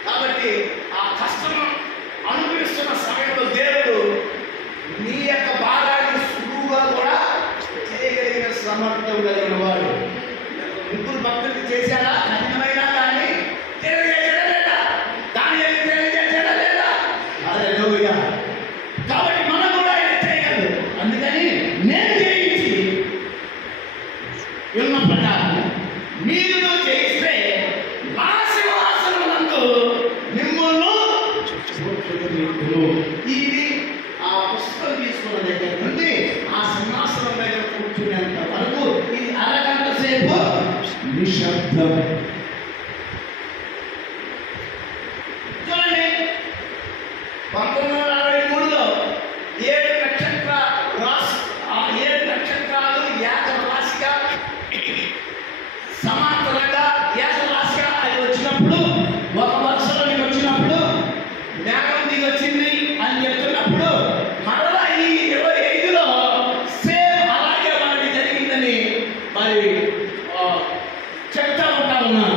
కాబట్టి ఆ కష్టం అనుభవిస్తున్న సమయంలో దేవుడు నీ యొక్క భాగాన్ని సులువుగా కూడా చేయగలిగిన సమర్థం కలిగిన వాడు. ముగ్గురు భక్తులు చేశాడా? కఠినమైనా కానీ తెలియజేయడం లేదా? దాని తెలియజేయడం లేదా? హల్లెలూయా. కాబట్టి మనం కూడా ఆయన చేయగలదు. అందుకని నేను జయించి ఉన్న ప్రకారం మీరు జయిస్తే నా సింహాసనం నందు మిమ్మల్ని ఇది ఆ పుస్తకం తీసుకున్న దగ్గర నుండి ఆ సింహాసనం దగ్గర కూర్చునేంత వరకు ఇది అరగంట సేపు నిశ్శబ్దం. చూడండి, 1963లో 7 నక్షత్రాలు ఏకరాశిగా సమాంతరంగా ఏకరాశిగా అది వచ్చినప్పుడు, ఒక వరుసలోకి వచ్చినప్పుడు మేఘం దిగి వచ్చింది అని చెప్తున్నప్పుడు మరలా ఈ 25లో సేమ్ అలాగే వాడి జరిగిందని మరి చెప్తా ఉంటా ఉన్నారు.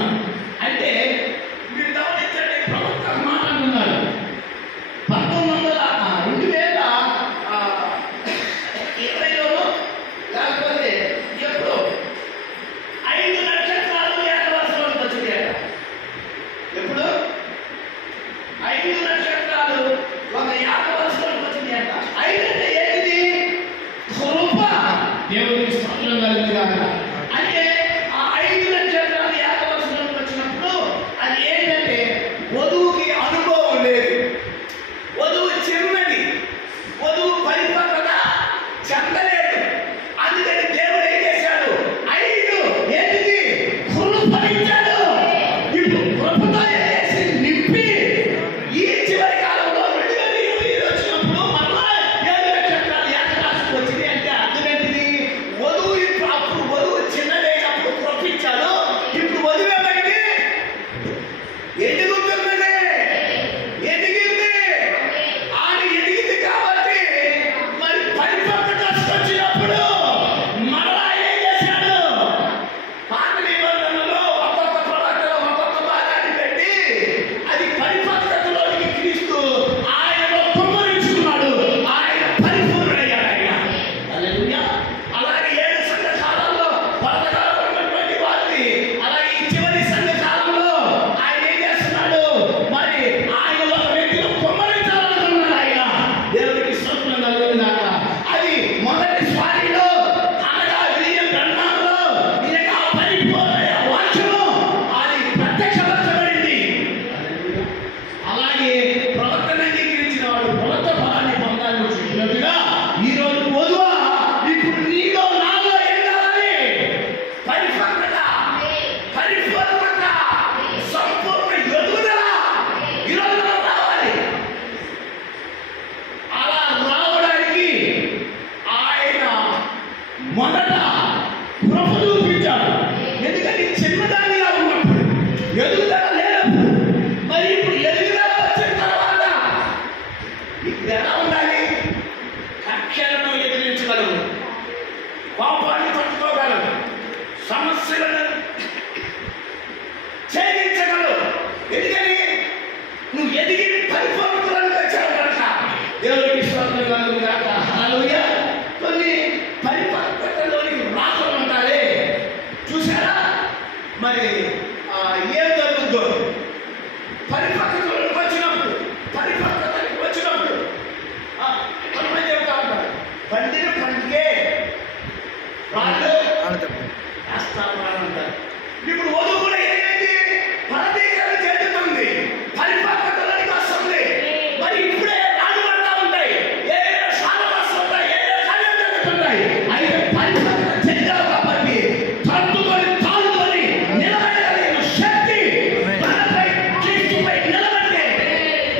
మొదట కృప చూపించాడు. ఎందుకంటే చిన్నదానిగా ఉన్నప్పుడు, ఎదుగుదల లేనప్పుడు, మరి ఇప్పుడు ఎదుగుదల వచ్చిన తర్వాత ఇప్పుడు ఎలా ఉండాలి? కక్షలను ఎదిరించగలవు, కోపాన్ని పట్టుకోగలవు, సమస్యలను ఛేదించగలవు. ఎందుకని నువ్వు ఎదిగి పరిపక్వతలోకి వచ్చావు కనుక. దేవుడికి స్తోత్రం కలుగును గాక. హల్లెలూయా. కొన్ని పరిపక్వతలోని రాకలు ఉంటాయి చూసారా? మరి ఏం జరుగుతుందో పరిపక్వతలోకి వచ్చినప్పుడు, పరిపక్వతకి వచ్చినప్పుడు కొంతమంది చెబుతా ఉంటారు, పండిన పండుగే రాళ్ళు వేస్తాను అని అంటారు. ఇప్పుడు వధువు కూడా ఏమైంది? పరదీకరణ చెందుతుంది, పరిపక్వతలోకి వస్తుంది. మరి ఇప్పుడే రాళ్ళు పడతా ఉంటాయి, ఏదైనా శాలవాసం ఉంటాయి, ఏదైనా కార్యం జరుగుతున్నాయి. అయితే పరిపక్వత చెందావు కాబట్టి తట్టుకొని తాడుకొని నిలబడగలిగిన శక్తి మనపై, క్రీస్తుపై నిలబడితే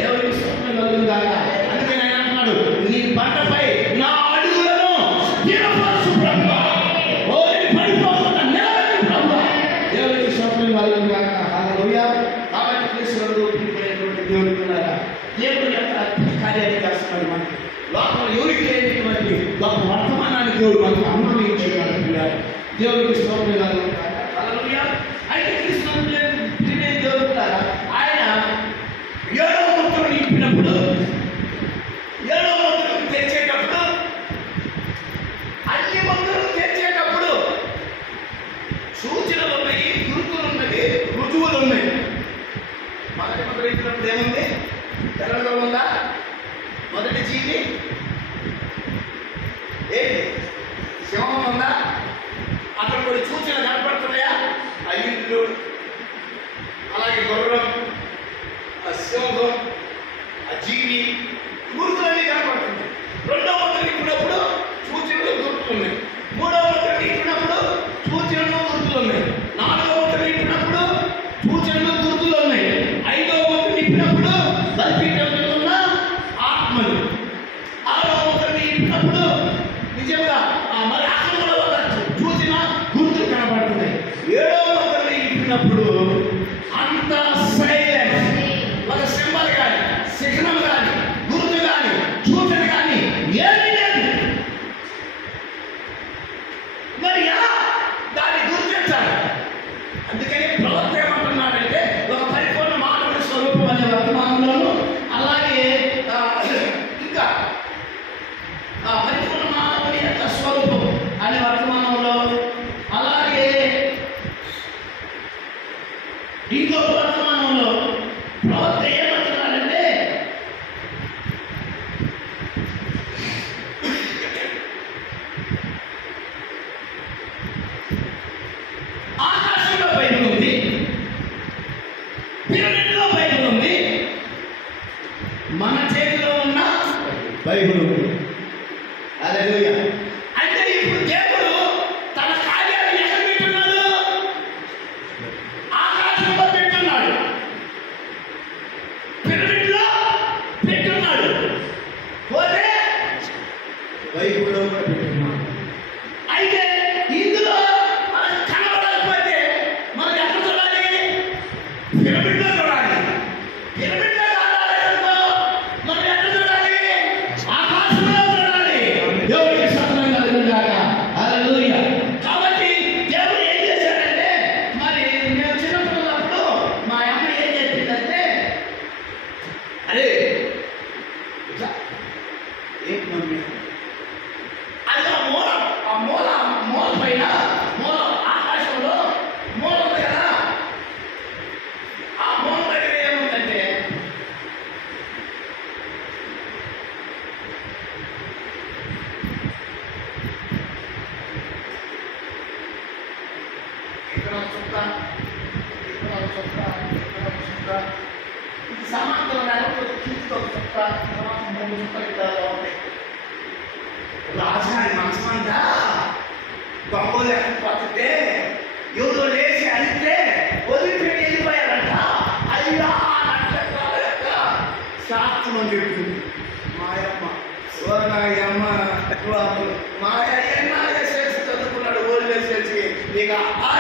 దేవుడికి స్తోత్రం కలుగును గాక. అందుకే ఆయన అంటున్నాడు, నీ బండపై నా అడుగులను స్థిరపరచు ప్రభువా. ఓ నేను పడిపోకుండా నిలబెట్టు ప్రభువా. దేవుడికి స్తోత్రం కలుగును గాక. హల్లెలూయా. కాబట్టి క్రీస్తునందు ప్రియమైనటువంటి దేవుడు ఉన్నారా, దేవుడు యొక్క కార్యాన్ని చేస్తున్నాడు. మనకి లోకంలో ఎవరికి లేనటువంటి గొప్ప వర్తమానాన్ని దేవుడు మనకు అనుభవించాడు. దేవుడికి స్తోత్రం కలుగును గాక. హల్లెలూయా. అయితే క్రీస్తునందు ప్రియమైన దేవుడు ఉన్నారా, ఆయన 7వ ముద్రను నింపినప్పుడు, 7వ ముద్రను తెచ్చేటప్పుడు, అన్ని ముద్రలు తెచ్చేటప్పుడు సూచనలు ఉన్నాయి, గుర్తులు ఉన్నవి, రుజువులు ఉన్నాయి. మొదటి ముద్ర ఇచ్చినప్పుడు ఏముంది? తెలంగాణ ఉందా? మొదటి జీవి ఏంటి? సింహం ఉందా? అక్కడ కొన్ని సూచనలు కనపడుతున్నాయా? ఆ ఇల్లు, అలాగే గుర్రం, ఆ సింహం, ఆ జీవి, గుర్తులన్నీ కనపడుతున్నాయి. 2వ ముద్ర ఇచ్చినప్పుడు సూచనలు, గుర్తులు ఉన్నాయి. 3వ ముద్ర ఇచ్చినప్పుడు సూచనలు, గుర్తులు ఉన్నాయి. 4వ ముద్ర ఇచ్చినప్పుడు సూచనలు, గుర్తులు ఉన్నాయి. 5వ ముద్ర ఇచ్చినప్పుడు బలిపీఠంలో ఆత్మలు. 6వ ముద్ర ఇచ్చినప్పుడు నిజంగా మరి అక్కడ కూడా ఒక సూచన, గుర్తులు కనబడుతున్నాయి. 7వ ముద్ర ఇచ్చినప్పుడు అంత సైలెన్స్, ఒక సింబల్ కానీ, చిహ్నం కానీ, గుర్తు కానీ, సూచన కానీ ఏమీ లేదు. మరి ఎలా దాన్ని గుర్తించాలి? అందుకని ప్రవక్త ఏమంటున్నాడంటే, ఒక పరిపూర్ణ మానవుడి స్వరూపం అనే వర్తమానంలోను, అలాగే ఇంకా పరిపూర్ణ మానవుడి యొక్క స్వరూపం అనే వర్తమానంలో, అలాగే ఇంకొక వర్తమానంలో ప్రవక్త ఏమంటున్నాడంటే, ఆకాశంలో బైబిల్ ఉంది, పిరమిడ్లో బైబిల్ ఉంది, మన చేతిలో ఉన్న బైబిల్ ఉంది. హల్లెలూయా. అంటే ఇప్పుడు దేవుడు తన కార్యాన్ని ఎక్కడ పెట్టున్నాడు? ఆకాశంలో పెట్టున్నాడు, పిరమిడ్లో పెట్టున్నాడు, పోతే బైబిల్లో కూడా పెట్టున్నాడు. అయితే ఇందులో మనకు కనబడకపోతే మనం ఎక్కడ చూడాలి? పిరమిడ్లో చూడాలి. పిరమిడ్లో కావాలనుకో మనం ఎక్కడ చూడాలి? ఆకాశంలో చూడాలి. దేవుడికి స్తోత్రం కలుగును గాక. హల్లెలూయా. కాబట్టి దేవుడు ఏం చేశాడంటే, మరి మేము చిన్నప్పుడు మా అమ్మ ఏం చెప్పిందంటే, అరే ఇట్లా ఏంటి మమ్మీ, అది ఆ మూల పైన, మూల ఆకాశంలో మూల ఉంది కదా, ఆ మూల దగ్గర ఏముందంటే ఇక్కడ చుక్క, ఇక్కడ చుక్క, ఇక్కడ చుక్క, ఇది సమాంతరంగా చుక్క, తర్వాత 3 చుక్కలు ఇక్కడ ఉంటాయి. రాజధాని మనసమంతా దొంగలు ఎక్కకపోతే ఎవరో లేచి అడిగితే వదిలిపెట్టి వెళ్ళిపోయారంట. అయ్యా నక్షత్రాల యొక్క శాస్త్రం అని చెప్పింది మాయమ్మ. మాయ చేసేస్తూ మా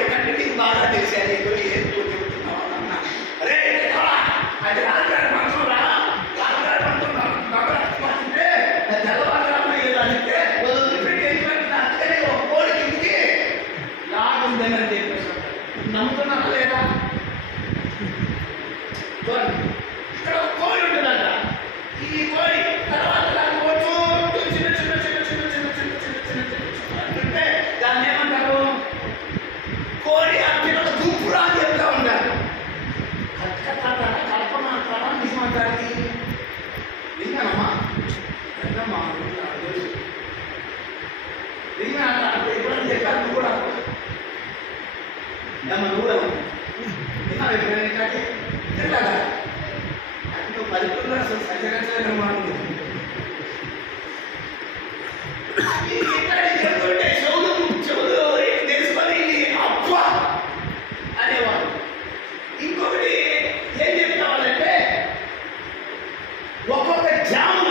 ఎక్కడికి నీకు బాగా తెలిసాను ఏం చెబుతున్నావు అన్న అరే అది రాజుగారి మంత్రం రా రాజుగారి మంత్రం అంటే తెల్లవారుజామున ఏదంటే అందుకని ఒక కోడి కిందికి లాగుందని అని చెప్పేసి నమ్ముతున్నారా లేదా? చూడండి, ఇక్కడ ఒక కోడి ఉంటుందంట. ఈ కోడి తర్వాత దాని కోడి చిన్న చిన్న చిన్న చిన్న చిన్న చిన్న చిన్న చిన్న చిన్న అంటే దాన్ని ఏమంటారు? కోడి ఆ పిల్లల గుంపురా అని చెప్తా ఉంటారు. కల్పన అంటారా నిజమంటారు? విన్నానమ్మా విన్నామా విన్నా అంటే ఎప్పుడైనా చెప్పారు నువ్వు కూడా ఏమన్నా నువ్వు కూడా విన్నా ఎప్పుడైనా ఎట్లాగా అది నువ్వు పలుకున్నా అసలు సంచరించలేని మాట చెబుతుంటే చెవులు తెలుసుకొని అబ్బ అనేవాడు. ఇంకొకటి ఏం చెప్తావాలంటే ఒక్కొక్క జామున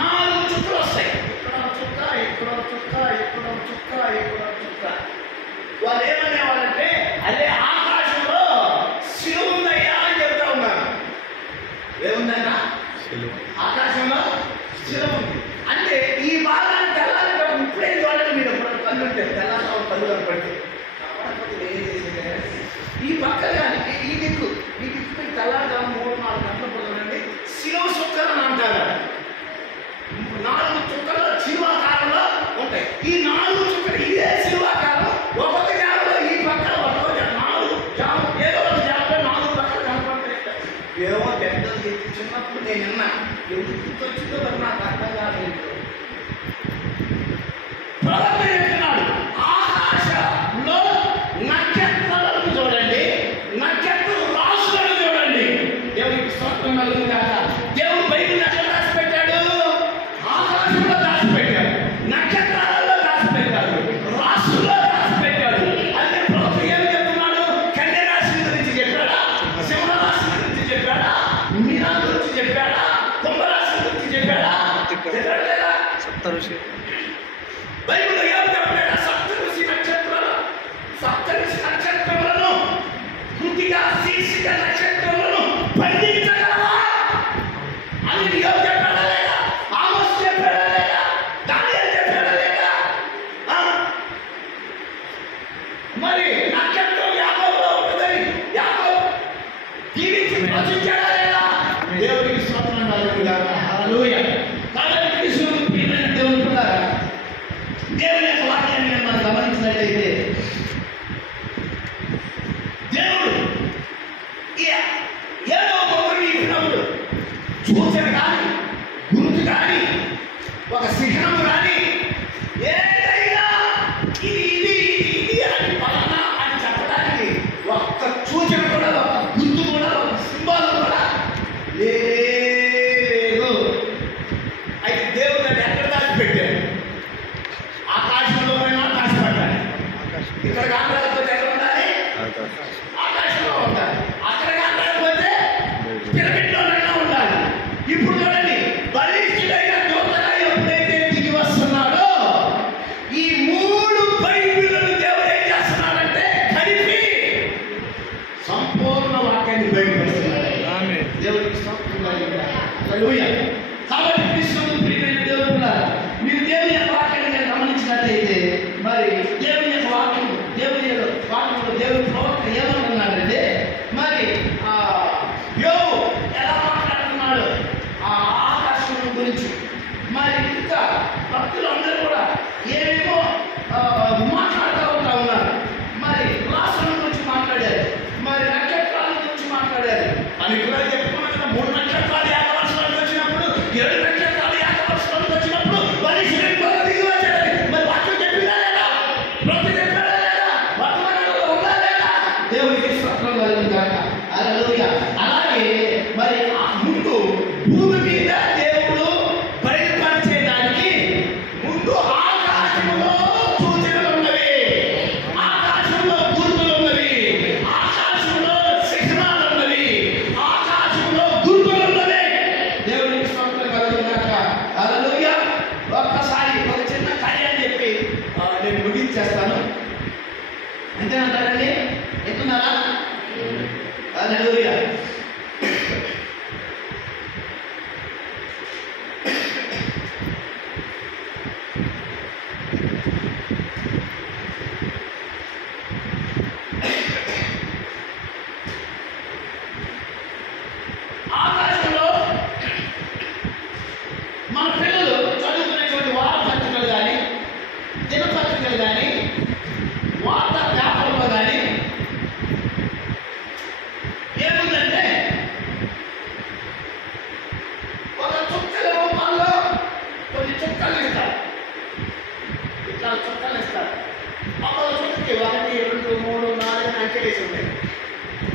4 చుక్కలు వస్తాయి. ఇక్కడ చుక్క ఇక్కడ చుక్క ఇక్కడ చుక్క ఇక్కడ చుక్క. వాళ్ళు ఏమనేవాళ్ళంటే అదే ఆకాశంలో శిలువ ఉందయ్యా అని చెప్తా ఉన్నారు. ఏముందన్నా? ఆకాశంలో శిలువ ఉంది అంటే ఈ భాగాన్ని తెల్లారేటప్పుడు ఇప్పుడేం చూడాలి మీరు ఎప్పుడు కళ్ళు ఉంటే తెల్లారు కళ్ళు కనపడితే ఈ పక్క దానికి ఈ దిక్కు తెల్లారుజాము 3-4 గంటల పొద్దునండి శిలువ చుక్కలు అని అంటారు. 4 చుక్కలు శిల్వాకారంలో ఉంటాయి. ఈ 4 చుక్కలు ఇదే శిల్వాకారం. ఒక్కొక్క జాబులో ఈ పక్కన ఒక్కొక్క 4 జాబు ఏదో ఒక జాబులో 4 పక్కలు కనపడతాయి. ఏమో పెద్దలు చెప్పి చిన్నప్పుడు నేను విన్నా. ఎందుకు గుర్తొచ్చిందో మరి నాకు అర్థం కాలేదు. ప్రవక్త చెప్తున్నాడు ఆకాశంలో నక్షత్రాలను చూడండి, నక్షత్ర రాశులను చూడండి. దేవునికి స్తోత్రం కలుగును గాక. దేవుడు బైబిల్ ఎక్కడ దాచిపెట్టాడు? ఆకాశంలో దాచిపెట్టాడు, నక్షత్రాలలో దాచిపెట్టాడు, రాశుల్లో దాచిపెట్టాడు. అంటే ప్రవక్త ఏమి చెప్తున్నాడు? కన్య రాశి గురించి చెప్పాడా? సింహ రాశి గురించి చెప్పాడా? మీనా గురించి చెప్పాడా? కుంభరాశి గురించి చెప్పాడా? చెప్పాడు లేదా? బైబిల్లో ఏమి చెప్పాడా? సప్తఋషి నక్షత్రములను కృతిక శీర్షిక నక్షత్రములను బంధించగలవా అని ఏమి చెప్పాడా లేదా? ఆమోస్ చెప్పాడా లేదా? దానియేలు చెప్పాడా లేదా? మరి నక్షత్రం యాకోబులో ఉంటుందని యాకోబు జీవించి ప్రవచించాడా లేదా? దేవునికి స్తోత్రం కలుగును గాక. హల్లెలూయా. కాబట్టి క్రీస్తునందు ప్రియమైన దేవుని పిల్లారా, దేవుని యొక్క వాక్యాన్ని మనం గమనించినట్లయితే దేవుడు ఏదో ఒకటి ఇచ్చినప్పుడు సూచన కానీ గుర్తు కానీ ఒక శిఖరం కానీ ఏదైనా ఇది ఇది ఇది ఇది అని పలానా అని చెప్పడానికి ఒక్క సూచన కూడా ఒక గుర్తు కూడా ఒక సింబాల్ కూడా లేదు. అయితే దేవుడు దాన్ని ఎక్కడ దాచిపెట్టాడు? ఆకాశంలోనైనా దాచిపెట్టాలి. ఇక్కడ కాకపోతే ఎక్కడ ఉండాలి? ఆకాశంలో ఉండాలి. అక్కడ కాకపోతే పిరమిడ్లోనైనా ఉండాలి. ఇప్పుడు చూడండి, బలిష్ఠుడైన దూతగా ఎప్పుడైతే దిగి వస్తున్నాడో ఈ 3 బైబిళ్లను దేవుడు ఏం చేస్తున్నాడంటే కలిపి సంపూర్ణ వాక్యాన్ని బయటపడుతున్నాడు. దేవుడికి స్తోత్రం కలుగును గాక. హల్లెలూయా. కాబట్టి క్రీస్తునందు ప్రియమైన దేవుని పిల్లారా, మీరు అంతేనంటారండి? ఎత్తున్నారా? హల్లెలూయా. ఆకాశంలో మన పిల్లలు చదువుకునేటువంటి వారపత్రికలు కానీ, దినపత్రికలు కానీ, వార్తా పేపర్లో కానీ ఏముందంటే ఒక చుక్కల రూపంలో కొన్ని చుక్కలు ఇస్తారు. ఇట్లా చుక్కలు ఇస్తారు. ఒక్కొక్క చుక్కకి 1, 2, 3, 4 అంకెలేసి ఉంటాయి.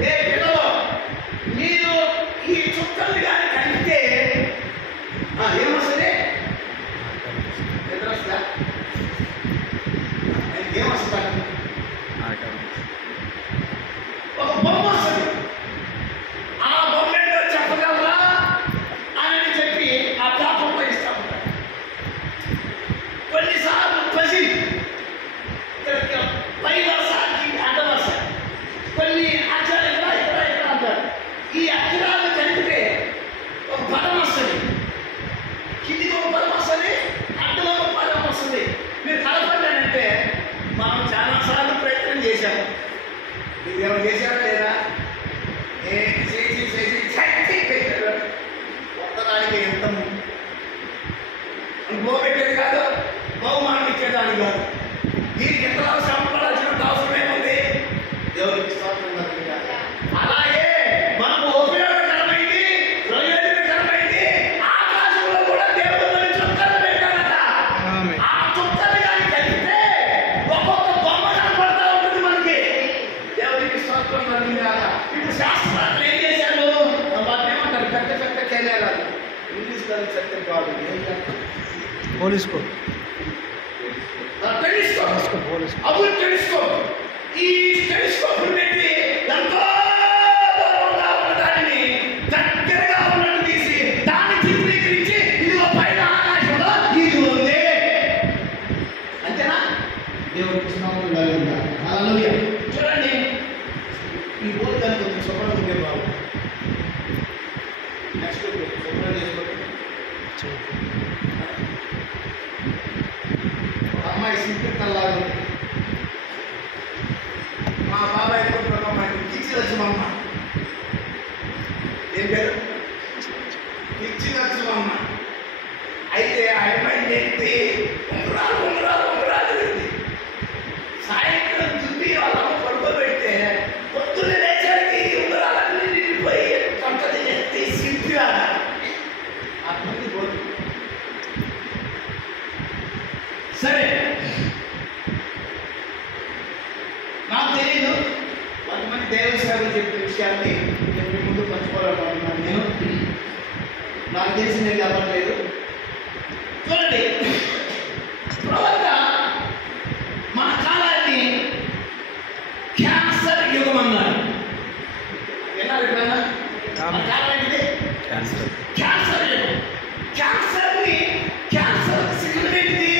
ఏ పిల్లలు మీరు ఈ చుక్కలు కానీ కలిపితే ఏమొస్తుంది? నిద్ర వస్తుందా? ఏమొస్తుంది? ఒక బొమ్మ వస్తుంది. ఆ బొమ్మ ఏంటో చెప్పగలరా అని చెప్పి ఆ పేపర్లో ఇస్తా ఉంటారు. కొన్నిసార్లు పజిల్ పై వర్షానికి అడ్డ వర్ష, కొన్ని అక్షరాలు ఇక్కడ అంటారు. ఈ అక్షరాలు కలిపితే ఒక పదం వస్తుంది. కిందికి ఒక పదం వస్తుంది, అడ్డలో ఒక పదం వస్తుంది. మీరు కలపండి మనం చాలాసార్లు ప్రయత్నం చేశాము. మీరు ఏమైనా చేశారా లేదా? చేసి చట్టి పెట్టారు. ఒక్కదానికి ఎంత గోపెట్టేది కాదు, బహుమానం ఇచ్చేదానికి కాదు. దీనికి ఎంత సంపడాల్సిన అవసరం ఏముంది? దేవునికి స్తోత్రం కలుగుగాక. అలాగే మనకు ఉపయోగకరమైంది, ప్రయోజనకరమైంది ఆకాశంలో కూడా దేవుడు కొన్ని చుక్కలు పెట్టాడట. ఆ చుక్కలు కానీ కలిపితే ఒక్కొక్క బొమ్మ కనపడతా ఉంటుంది మనకి. దేవునికి స్తోత్రం కలుగుగాక. ఇప్పుడు శాస్త్రాలు ఏం చేశారు? వాటిని ఏమంటారు? పెద్ద పెద్ద కెమెరాలు. ఇంగ్లీష్ దానికి సత్యం కాదు. టెలిస్కోప్. అప్పుడు టెలిస్కోప్. ఈ టెలిస్కోప్ పెట్టి ఎంతో దూరంగా ఉన్న దానిని దగ్గరగా ఉన్నట్టు తీసి దాన్ని చిత్రీకరించి ఇదిగో పైన ఆకాశంలో ఇది ఉంది. అంతేనా? దేవుడికి స్తోత్రం కలుగుగాక. హల్లెలూయా. చూడండి, ఈ బోర్డు దానికి కొంచెం శుభ్రం ఉండే బాబు. నెక్స్ట్ శుభ్రం చేసుకోండి. అమ్మాయి సింపిల్లాగా ఉంది. మా బాబాయ్ పిచ్చి లక్ష్మమ్మ. ఏం పేరు? పిచ్చి లక్ష్మమ్మ. అయితే ఆ అమ్మాయి చెప్పి ఉంగరాలు ఉంది. సాయంత్రం దుద్ది వాళ్ళమ్మ పడుకోబెడితే పొద్దున్నే లేచానికి ఉంగరాలన్నీ నిండిపోయి పంటలు ఎత్తి సింపిలా ఆ మంది పోదు. సరే, నాకు తెలియదు. కొంతమంది దేవుని సేవలు చెప్పిన విషయాన్ని నేను మీ ముందు పంచుకోవాలనుకుంటున్నాను. నేను నాకు తెలిసి నేను చెప్పట్లేదు. చూడండి, ప్రవక్త మన కాలాన్ని క్యాన్సర్ యుగం అన్నారు. విన్నారు ఎప్పుడైనా? మన కాలం ఏంటిది? క్యాన్సర్ యుగం. క్యాన్సర్ సిగ్నల్ ఏంటిది?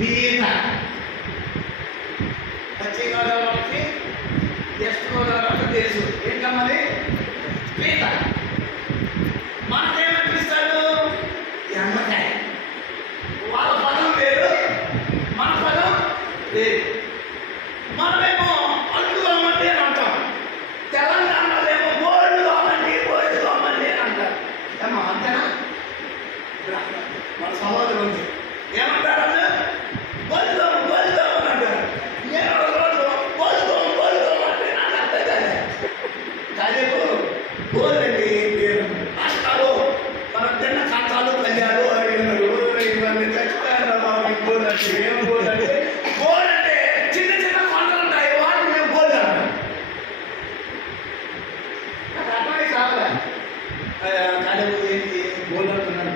పీత. పశ్చిమ గోదావరికి వెస్ట్ గోదావరికి తెలుసు. ఏంటమ్మది? పీత. మనకేమనిపిస్తాడు? ఎండకాయ. వాళ్ళ పదం వేరు, మన పదం వేరు. మనమేమో అల్లు అమ్మండి అని అంటాం. తెలంగాణలో గోల్డ్ అమ్మండి అని అంటారు. ఏమో అంతేనా? మన సహోదరు ఉంది. ఏమంటారు? గోల్డ్ అని అంటారు. నేను గోల్డ్ అంటే నాకు అర్థం కాదు. కాదేపు గోల్డ్ అంటే ఏం పేరు? కష్టాలు మనం తిన్న కష్టాలు కళ్యాణాలు ఇవన్నీ చచ్చిపోయారు బాబు. గోల్డ్ అంటే ఏం గోల్డ్ అంటే? గోల్డ్ అంటే చిన్న చిన్న కొండలు ఉంటాయి, వాటిని మేము గోల్డ్ అంటాం. నాకు అర్థమై కావాలా? కాదేపు ఏంటి గోల్డ్ అంటున్నాడు?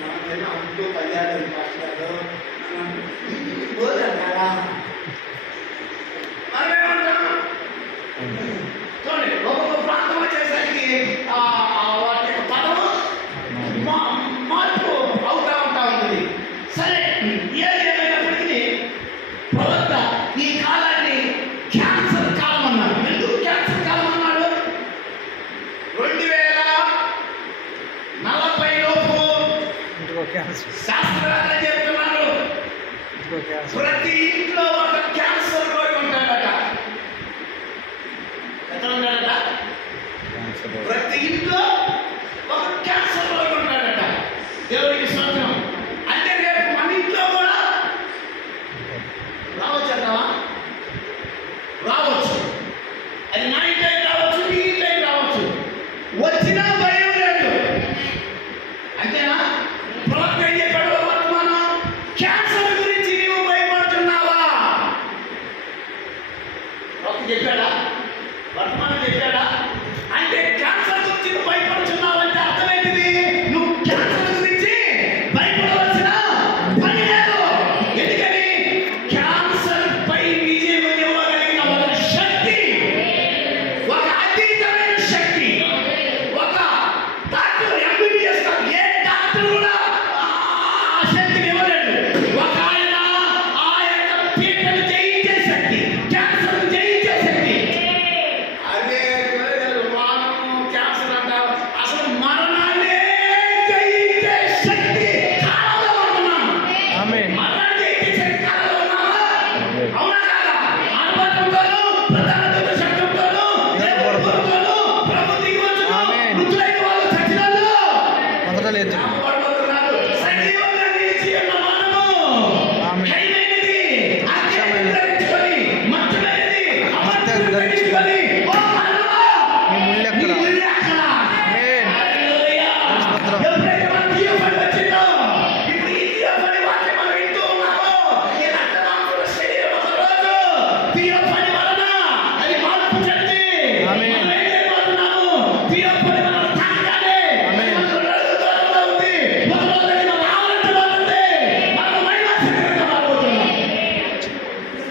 మనం తిన్న అంటూ కళ్యాణాలు కష్టాలు గోల్డ్ అంటారా? మనమేమంటాం? చూడండి, ఒక్కొక్క ప్రాంతం వచ్చేసరికి వాటి యొక్క పదము ప్రతి ఇంట్లో ఒక క్యాన్సర్ రోగి ఉంటాడట. దేవుడికి స్తోత్రం. అంటే రేపు మన ఇంట్లో కూడా రావచ్చు అంటావా? రావచ్చు. అది నా ఇంట్లో రావచ్చు, నీ ఇంట్లో రావచ్చు. వచ్చినా భయం లేదు. అంతేనా? ప్రవక్త ఏం చెప్పాడు? వర్తమానం క్యాన్సర్ గురించి నీవు భయపడుతున్నావా? ప్రవక్త చెప్పాడా? వర్తమానం చెప్పాడా? అంటే క్యాన్సర్ గురించి నువ్వు భయపడుతున్నావంటే అర్థమైంది నువ్వు క్యాన్సర్ గురించి భయపడవలసిన పని లేదు. ఎందుకని? క్యాన్సర్ పై విజయం ఇవ్వగలిగిన ఒక శక్తి, ఒక అతీతమైన శక్తి, ఒక డాక్టర్ ఎంబీబీఎస్ ఏ డాక్టర్ కూడా ఆ శక్తిని ఇవ్వలేడు. ఒక ఆయన ఆ యొక్క పీటను జయించే శక్తి, క్యాన్సర్ జయించే శక్తి. అదే మనం క్యాన్సర్ అంటారు. అసలు మరణాన్ని జయించే శక్తి కాలంలో ఉంటున్నాం. మరణాన్ని జయించే శక్తి కాలంలో ఉన్నామా? అవునా కాదా? అనుభవంతోనూ, ప్రధాన దూత శబ్దంతోనూ, దేవుడి దూతతోనూ, ప్రభు దిగి వచ్చును. మృతులైన వాళ్ళు చచ్చినోళ్ళు లేపబడబోతున్నారు. సజీవంగా నిలిచి ఉన్న మనము ఖైదైనది, అత్యాన్ని ధరించుకొని, మత్తుమైనది, అబద్ధం ధరించుకొని, ఓ మరణమా, నీ ముల్లెక్కడ? హల్లెలూయా. ఎప్పుడైతే మన తీయపడి వచ్చిందో, ఇప్పుడు ఈ తీయపడి వాక్యం మనం వింటూ ఉన్నామో, ఈ రక్తమాంసముల శరీరం ఒక రోజు తీయపడి వలన అది మార్పు చెంది మనం ఏం చేయబోతున్నాము? తీయపడి మనం తాకాలి. మనకు నడుము దూరంగా ఉంది. ఒక రోజు అది మనం ఆవరించబోతుంది. మనకు మహిమ శరీరంగా మారబోతున్నాం.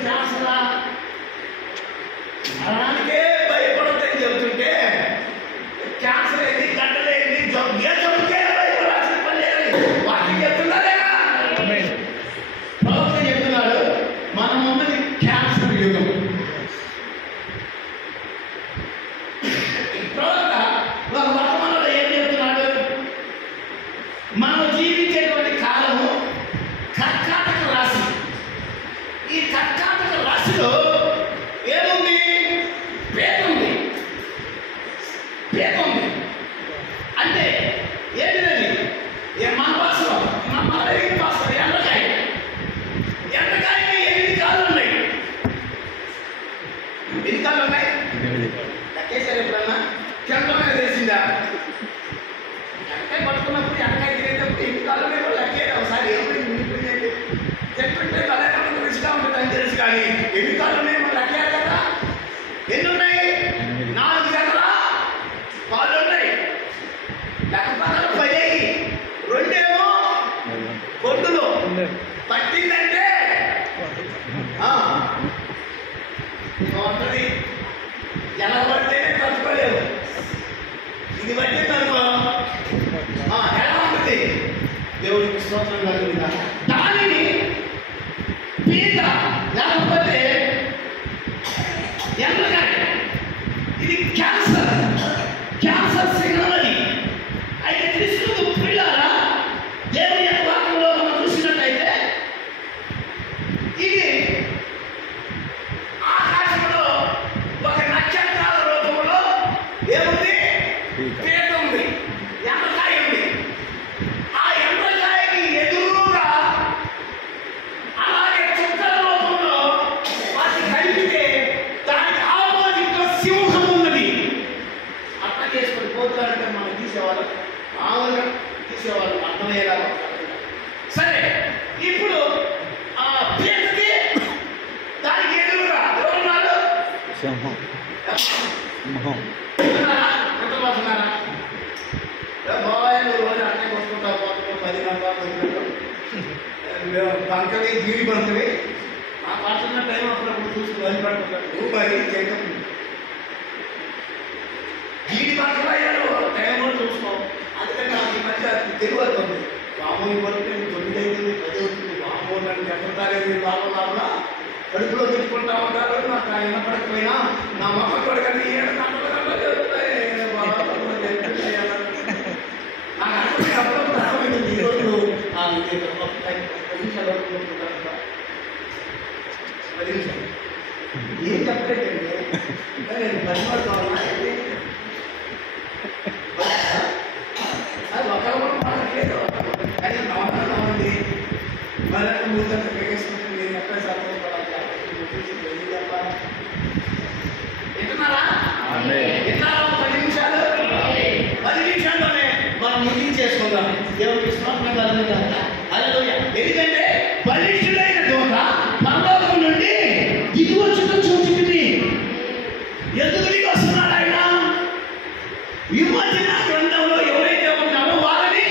క్యాన్సరా? మరణానికే భయపడొద్దని చెబుతుంటే క్యాన్సర్ ఏంటి, గడ్డలు ఏంటి, జబ్బు ఏ జబ్బుకే భయపడాల్సిన పని లేదని వాటికి చెప్తున్నారేగా. ప్రవక్త చెప్తున్నాడు మనం ఉన్నది క్యాన్సర్ యుగం. ప్రవక్త ఒక వర్తమానంలో ఏం చెప్తున్నాడు? మనం జీవించేటువంటి కాలము కర్కాటక రాశి. ఈ కర్కాటక రాశిలో ఏముంది? పేద ఉంది. పేద ఉంది అంటే ఏంటిది? మన భాషలో, మన భాషలో ఎండకాయ. ఎండకాయకి 8 కాళ్ళు ఉన్నాయి. ఎన్ని కాళ్ళు ఉన్నాయి? లెక్కేసారు ఎప్పుడన్నా? చెంపమైన వేసిందా? ఎండకాయ పట్టుకున్నప్పుడు, ఎండకాయ తినేటప్పుడు 8 కాళ్ళు ఉన్నాయి కూడా లెక్కేది. ఒకసారి ఏమైంది? చెప్తుంటే బలంగా రుచిగా ఉంటుందని తెలుసు, కానీ 8 కాళ్ళు ఉన్నాయి మనం లెక్కేయాలి కదా. ఎన్ని ఉన్నాయి? 4 జతల కాళ్ళు ఉన్నాయి. లెక్కపక్కన 10 అయ్యి 2 కొట్టులు పట్టిందంటే ఉంటుంది. ఎలా పడితేనే తట్టుకోలేవు. ఇది పట్టింది అనుకో ఎలా ఉంటుంది? దేవుడికి స్తోత్రం కలుగుతుందా? దానిని పీత లేకపోతే ఎండకాయ, ఇది క్యాన్సర్. క్యాన్సర్ సిగ్నల్ అది. అయితే క్రీస్తు ప్రియులారా, దేవుని యొక్క వాక్యంలో మనం చూసినట్టయితే ఇది ఆకాశంలో ఒక నక్షత్రాల రూపంలో ఏముంది? పీత ఉంది, ఎండకాయ ఉంది. ఆ ఎండకాయకి ఎదురుగా అలాగే చుక్కల రూపంలో వాటి కలిపితే దానికి ఆపోజిట్ లో సింహం ఉన్నది. అట్లా చేసుకొని పోతారంటే మనం తీసేవాళ్ళం, మామూలుగా తీసేవాళ్ళం, అర్థమయ్యేలాగా. సరే, ఇప్పుడు ఆ పీతకి దానికి ఎదురుగా ఎవరున్నారు? ఎంతపోతున్నారా? బాబాయ్ నువ్వు రోజు అన్నీ కొట్టుకుంటావు, పోతున్నావు 10 గంటలు బంకవి, జీడి బంకవి. ఆ పడుతున్న టైం అప్పుడప్పుడు చూసుకుని వదిలిపడుతున్నాడు. నువ్వు మరి చేయటం జీడి బంకలు అయ్యాడు టైం కూడా చూసుకో. అందుకని నాకు ఈ మధ్య తెలుగు అవుతుంది. మామూలు పడితే 9 అవుతుంది, 10 అవుతుంది. మామూలు నన్ను చెప్పలేదు. లోపల కడుపులో తిట్టుకుంటా ఉంటారు. నాకు వినపడకపోయినా నా మొక్క కొడుకంటే 7 గంటలు జరుగుతాయి. నాకు అర్థమైంది. అప్పుడప్పుడు అర్థమైంది. ఈరోజు ఏం చెప్పలేదండి. నేను పనిపడుతున్నా దేవుడికి స్తోత్రం కలుగును గాక. హల్లెలూయా. ఎందుకంటే బలిష్ఠుడైన దూత పరలోకం నుండి దిగి వచ్చుటకు చూచింది. ఎందుకు దిగి వస్తున్నాడు ఆయన? విమోచన గ్రంథంలో ఎవరైతే ఉన్నారో వారిని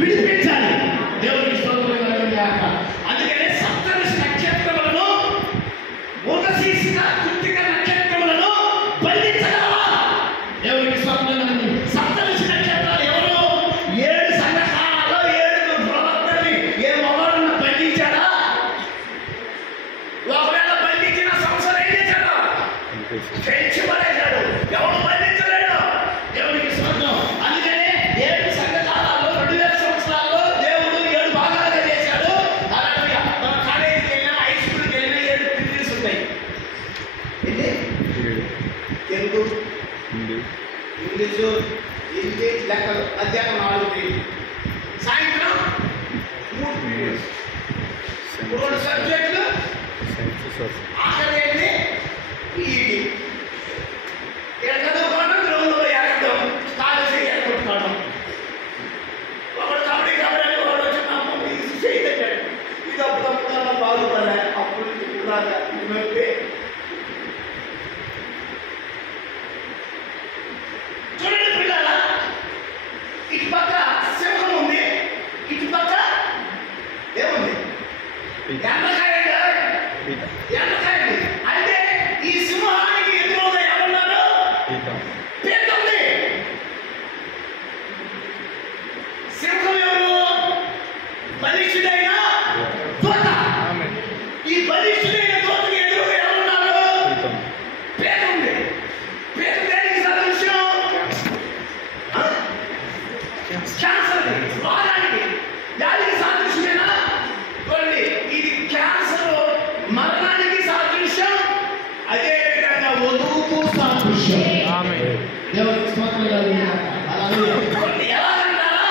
విడిపించాలి. దేవుడికి స్తోత్రం కలుగును గాక. అందుకనే సప్తదశ నక్షత్రములను ఉదశీర్షిక కృత్తిక నక్షత్రములను బంధించగలవా? దేవుడికి స్తోత్రం కలుగును. సప్తదశ నక్షత్రాలు ఎవరు? 7 సంఘకాలలో 7 ప్రవక్తల్ని ఏ మగవాడున్న బంధించాడా? ఒకవేళ బంధించిన సంవత్సరం ఏం చేశాడు? పెంచి పడేశాడు. ఎవరు బంధించలేడు. దేవుడికి స్తోత్రం. అందుకనే 7 సంఘకాలలో 2000 సంవత్సరాల్లో దేవుడు 7 భాగాలుగా చేశాడు. అలాగే మన కాలేజీకి వెళ్ళినా హై స్కూల్కి వెళ్ళినా 7 పీరియడ్స్ ఉంటాయి. ఏంటి? తెలుగు, ఇంగ్లీషు, హిందీ, లెక్కలు మధ్యాహ్నం 4 పీరియడ్, సాయంత్రం 3 పీరియడ్స్, 2 సబ్జెక్టులు, ఆఖరి ఏంటి? ఈటీ. ఇక్కడ చదువుకోవడం, గ్రౌండ్లో ఎక్కడం, కాలేజీ ఎక్కడం. ఒకడు కబడ్డీ కబడ్డీ ఒకడు వచ్చినప్పుడు ఇది చేయగలిగాడు. ఇది అప్పుడప్పుడు బాగుపడలే. అప్పుడు ఇలాగా ఇది నొప్పి. చూడండి పిల్లలా, ఇటు పక్క సింహం ఉంది, ఇటు పక్క ఏముంది? ఎండకాయ. ఎండకాయ అంటే ఈ సింహానికి ఎదురుగా ఎవరున్నారు? పీత ఉంది. సింహం ఎవరు? బలిష్ఠుడైన దూత. ఈ బలిష్ఠుడైన దూతకి ఎదురుగా ఎవరున్నారు? పీత ఉంది. పీత దేనికి సాదృశ్యం? క్యాన్సర్ వారానికి దానికి సాదృశ్యమేనా? చూడండి, ఇది క్యాన్సర్ మరణానికి సాదృశ్యం, అదే విధంగా వధువుకు సాదృశ్యం. దేవుడికి స్తోత్రం కలుగును గాక. హల్లెలూయా. ఎలాగంటారా?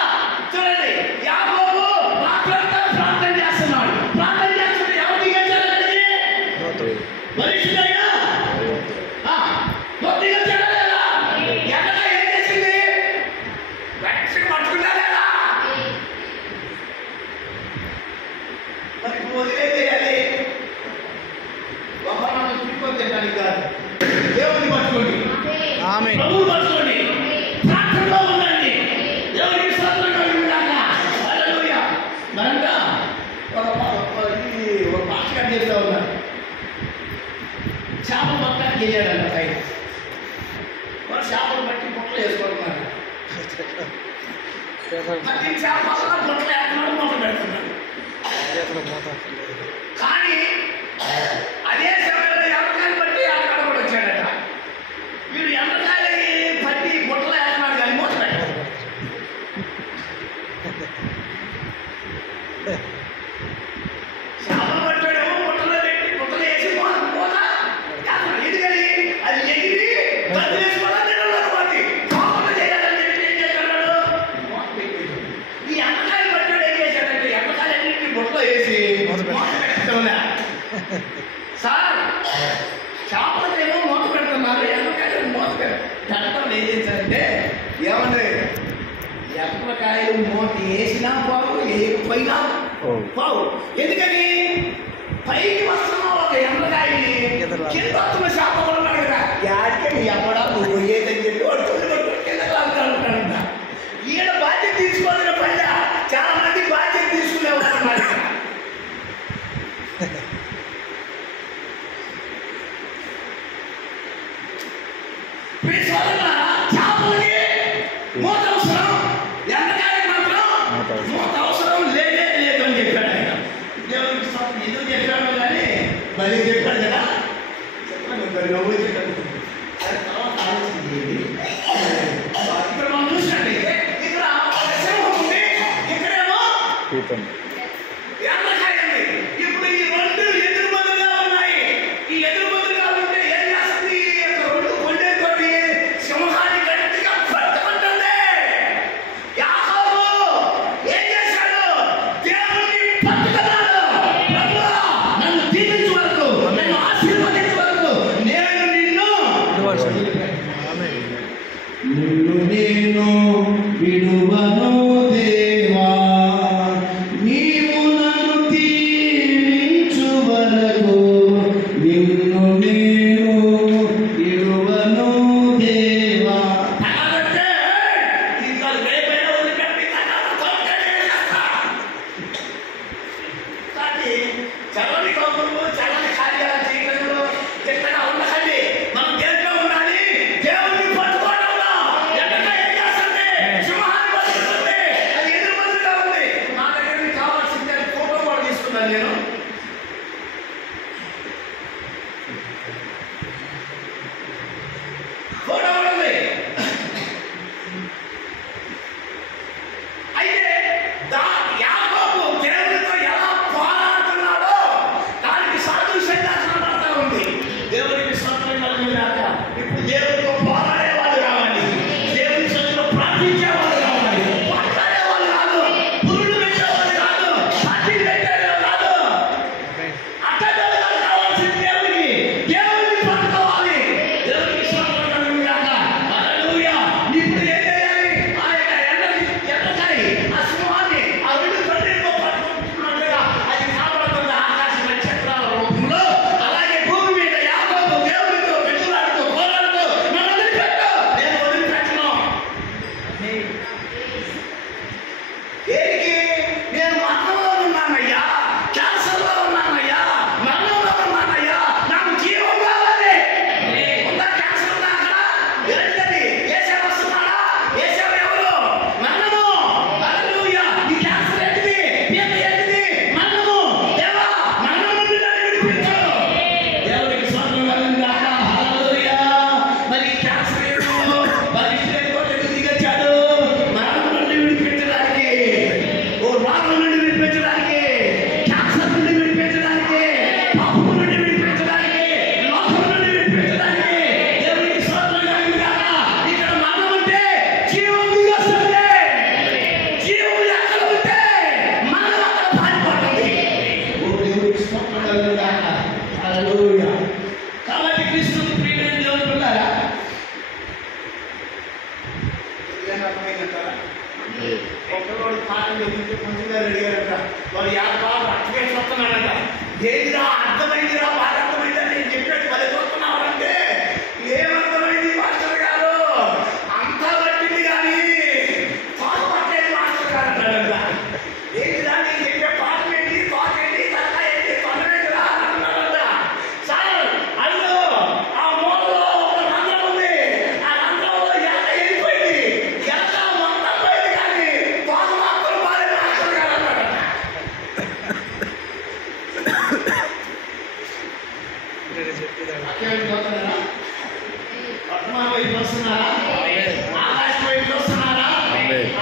చూడండి, యాకోబు రాత్రంతా ప్రార్థన చేస్తున్నాడు. ప్రార్థన చేస్తుంటే ఎవరు దిగొచ్చారు అక్కడికి? బలిష్ఠుడైన దూత దిగొచ్చాడా లేదా? ఎండగా ఏం చేసింది? వెంటనే పట్టుకుందా లేదా? మరి వదిలేయాలి. ఒకరిని తిప్పుకొని తినడానికి కాదు. దేవుడిని పట్టుకోండి. ఆమేన్. ప్రభువు పట్టుకోండి. ప్రార్థనలో ఉండండి. దేవుడికి స్తోత్రం కలుగును గాక. హల్లెలూయా. మరంట ఒక పాస్టర్ చేస్తూ ఉన్నారు. చేపలు పట్టడానికి వెళ్ళాడంట పైన. వాళ్ళు చేపలు పట్టి బుట్టలు వేసుకుంటున్నారు. పట్టిన చేపల బుట్టలు వేస్తున్నాడు, మూత పెడుతున్నాడు. కానీ అదే సమయంలో ఎండకాయలు పట్టి అక్కడ కూడా వచ్చాడట. వీడు ఎండకాయలు పట్టి బుట్టలు వేస్తున్నాడు కానీ మూత పెట్టాడు. చేపలు పట్టాడేమో బుట్టలో పెట్టి బుట్టలు వేసి మూత ఎదుగలి అది ఎగిరి బతి వేసుకోవాలి. నీళ్ళలో పట్టి కోపం చేయాలని చెప్పి ఏం చేశాడు? మూత పెట్టాడు. ఈ ఎండకాయలు పట్టాడు ఏం చేశాడంటే ఎండకాయలన్నింటినీ బుట్టలో వేసి మూత పెట్టడంలే. సార్, చేపలకేమో మూత పెడుతున్నారు, ఎండకాయలు మూత పెట్టడం ఏం చేశారంటే ఏమన్నా ఎండకాయలు మూత వేసినా పావు, వేయకపోయినా పావు. ఎందుకని? పైకి వస్తున్న ఒక ఎండకాయని కింద వస్తున్న చేప కూడా ఉన్నాడు కదా, యాడికే ఎవడా నువ్వు ఏదని చెప్పి వాడు తొలి కిందకు లాగుతాడుంటాడంట. ఈయన బాధ్యత తీసుకోవాలని పైన చాలా మంది బాధ్యత తీసుకునే వస్తున్నారు. చేపలకి మూత అవసరం, ఎండకాయకి మాత్రం మూత అవసరం లేదే లేదు అని చెప్పాడు ఆయన. దేవుడికి ఎందుకు చెప్పాడు కానీ మళ్ళీ చెప్పాడు కదా. చెప్పండి నవ్వు చెప్పండి. తర్వాత ఆలోచన ఇక్కడ మనం చూసినట్టయితే ఇక్కడ సింహం ఉంది, ఇక్కడేమో ఎండకాయ ఉంది. ఇప్పుడు ఈ 2 ఎదురుబదులుగా ఉన్నాయి. ఈ ఎదురుబదులుగా ఉంటే ఏం చేస్తుంది? రెండు కొండేతోటి సింహాన్ని గట్టిగా పట్టుకుంటుంది. యాకోబు ఏం చేశాడు? దేవుడిని పట్టుకున్నాడు. ప్రభువా, నన్ను దీవించు వరకు, నన్ను ఆశీర్వదించు వరకు నేను నిన్ను విడువను దేవా. ప్రార్థించేవాళ్ళు కావాలి, మాట్లాడేవాళ్ళు కాదు, పురుడు పెట్టేవాళ్ళు కాదు, పార్టీలు పెట్టేవాళ్ళు కాదు. అట్టడాలు కావాల్సింది దేవుడికి, దేవుడిని పట్టుకోవాలి. దేవుడికి స్తోత్రం కలుగును గాక. హల్లెలూయా. ఇప్పుడు ఏం చేయాలి? ఆ యొక్క ఎండకాయ ఆ సింహాన్ని ఆ రెండు కళ్ళతో పట్టుకుంటున్నట్టుగా అది కాపాడుతున్న ఆకాశ నక్షత్రాల రూపంలో, అలాగే భూమి మీద యాకోబు దేవుడితో పెట్టులాడుతూ పోరాడుతూ నన్ను వదిలిపెట్టు, నేను వదిలిపెట్టను. దేనికి? నేను మరణంలో ఉన్నానయ్యా, క్యాన్సర్లో ఉన్నానయ్యా, మరణంలో ఉన్నానయ్యా, నాకు జీవం కావాలి. ఉందా క్యాన్సర్ ఉందా అక్కడ? ఏంటది? ఏసే వస్తున్నాడా? ఏసే ఎవరు? మరణము. హల్లెలూయా. ఈ క్యాన్సర్ ఏంటిది? పీత ఏంటిది? మరణము. దేవా, మరణం నుండి నన్ను విడిపించు. దేవుడికి స్తోత్రం కలుగును గాక. హల్లెలూయా. మరి ఈ క్యాన్సర్ ఏంటో మరి ఇస్రాయేలు దిగొచ్చాడు మరణం నుండి విడిపించడానికి, ఓ రోగం నుండి విడిపించడానికి, క్యాన్సర్ నుండి విడిపించడానికి, పాపం నుండి విడిపించడానికి, లోకం నుండి విడిపించడానికి. దేవుడికి స్తోత్రం కలుగును గాక. ఇక్కడ మరణం ఉంటే జీవం దిగొస్తుంది. జీవం ఎక్కడ ఉంటే మరణం అక్కడ పారిపోతుంది. ఓ దేవుడికి స్తోత్రం కలుగును గాక. హల్లెలూయా. కాబట్టి క్రీస్తుని ప్రియమైన దేవుని పిల్లారా, ఒక్కరోజు పాటలు చెప్పింటే మంచిగా అడిగారంట. వాడు పాట అట్టుగా చూస్తున్నాడంట. ఏదిరా అర్థమైందిరా, బాగా అర్థమైందని నేను చెప్పాడు. మరి చూస్తున్నామంటే ఏమర్థమైంది మాస్టర్ గారు? అంతా పట్టింది కానీ పాట పట్టేది మాస్టర్ గారు అంటాడంట. ఏదిరా నేను చెప్పే పాట ఏంటి, పాట ఏంటి, తక్క ఏంటి, పనులేదురా అంటున్నాడంట. సార్ అల్లు ఆ మూలలో ఒక రంధ్రం ఉంది, ఆ రంధ్రంలో ఎక్క వెళ్ళిపోయింది, ఎక్క మొత్తం పోయింది కానీ పాట మాత్రం బాగా మాస్టర్ గారు అన్నాడంట. అక్కడ చూస్తున్నారా? వర్తమాన వైపు వస్తున్నారా? ఆకాశం వైపు వస్తున్నారా?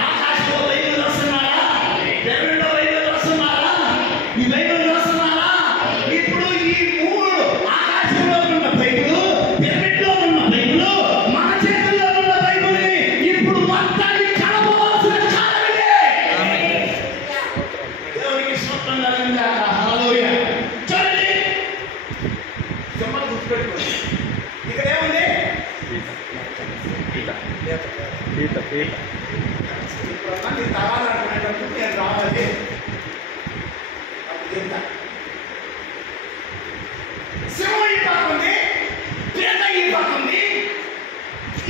ఆకాశంలో వైపు వస్తున్నారా? దేవుడిలో వైపు వస్తున్నారా? ఈ వైపు వస్తున్నారా? ఇప్పుడు ఈ మూడు ఆకాశంలో ఉన్న బైబిలు, పిరమిడ్లో ఉన్న బైబిలు, మన చేతుల్లో ఉన్న బైబిల్ని ఇప్పుడు మొత్తాన్ని కలపవలసిన కాలం ఇదే. దేవునికి స్తోత్రం కలుగును గాక. హల్లెలూయా. చూడండి, సింబల్ గుర్తుపెట్టుకోండి. ఇక్కడ ఏముంది? ఇప్పుడన్నా నీ తగాలనుకునేటప్పుడు నేను రావాలి. అప్పుడు చెప్తా. సింహం ఈ పక్క ఉంది, పీత ఈ పక్క ఉంది.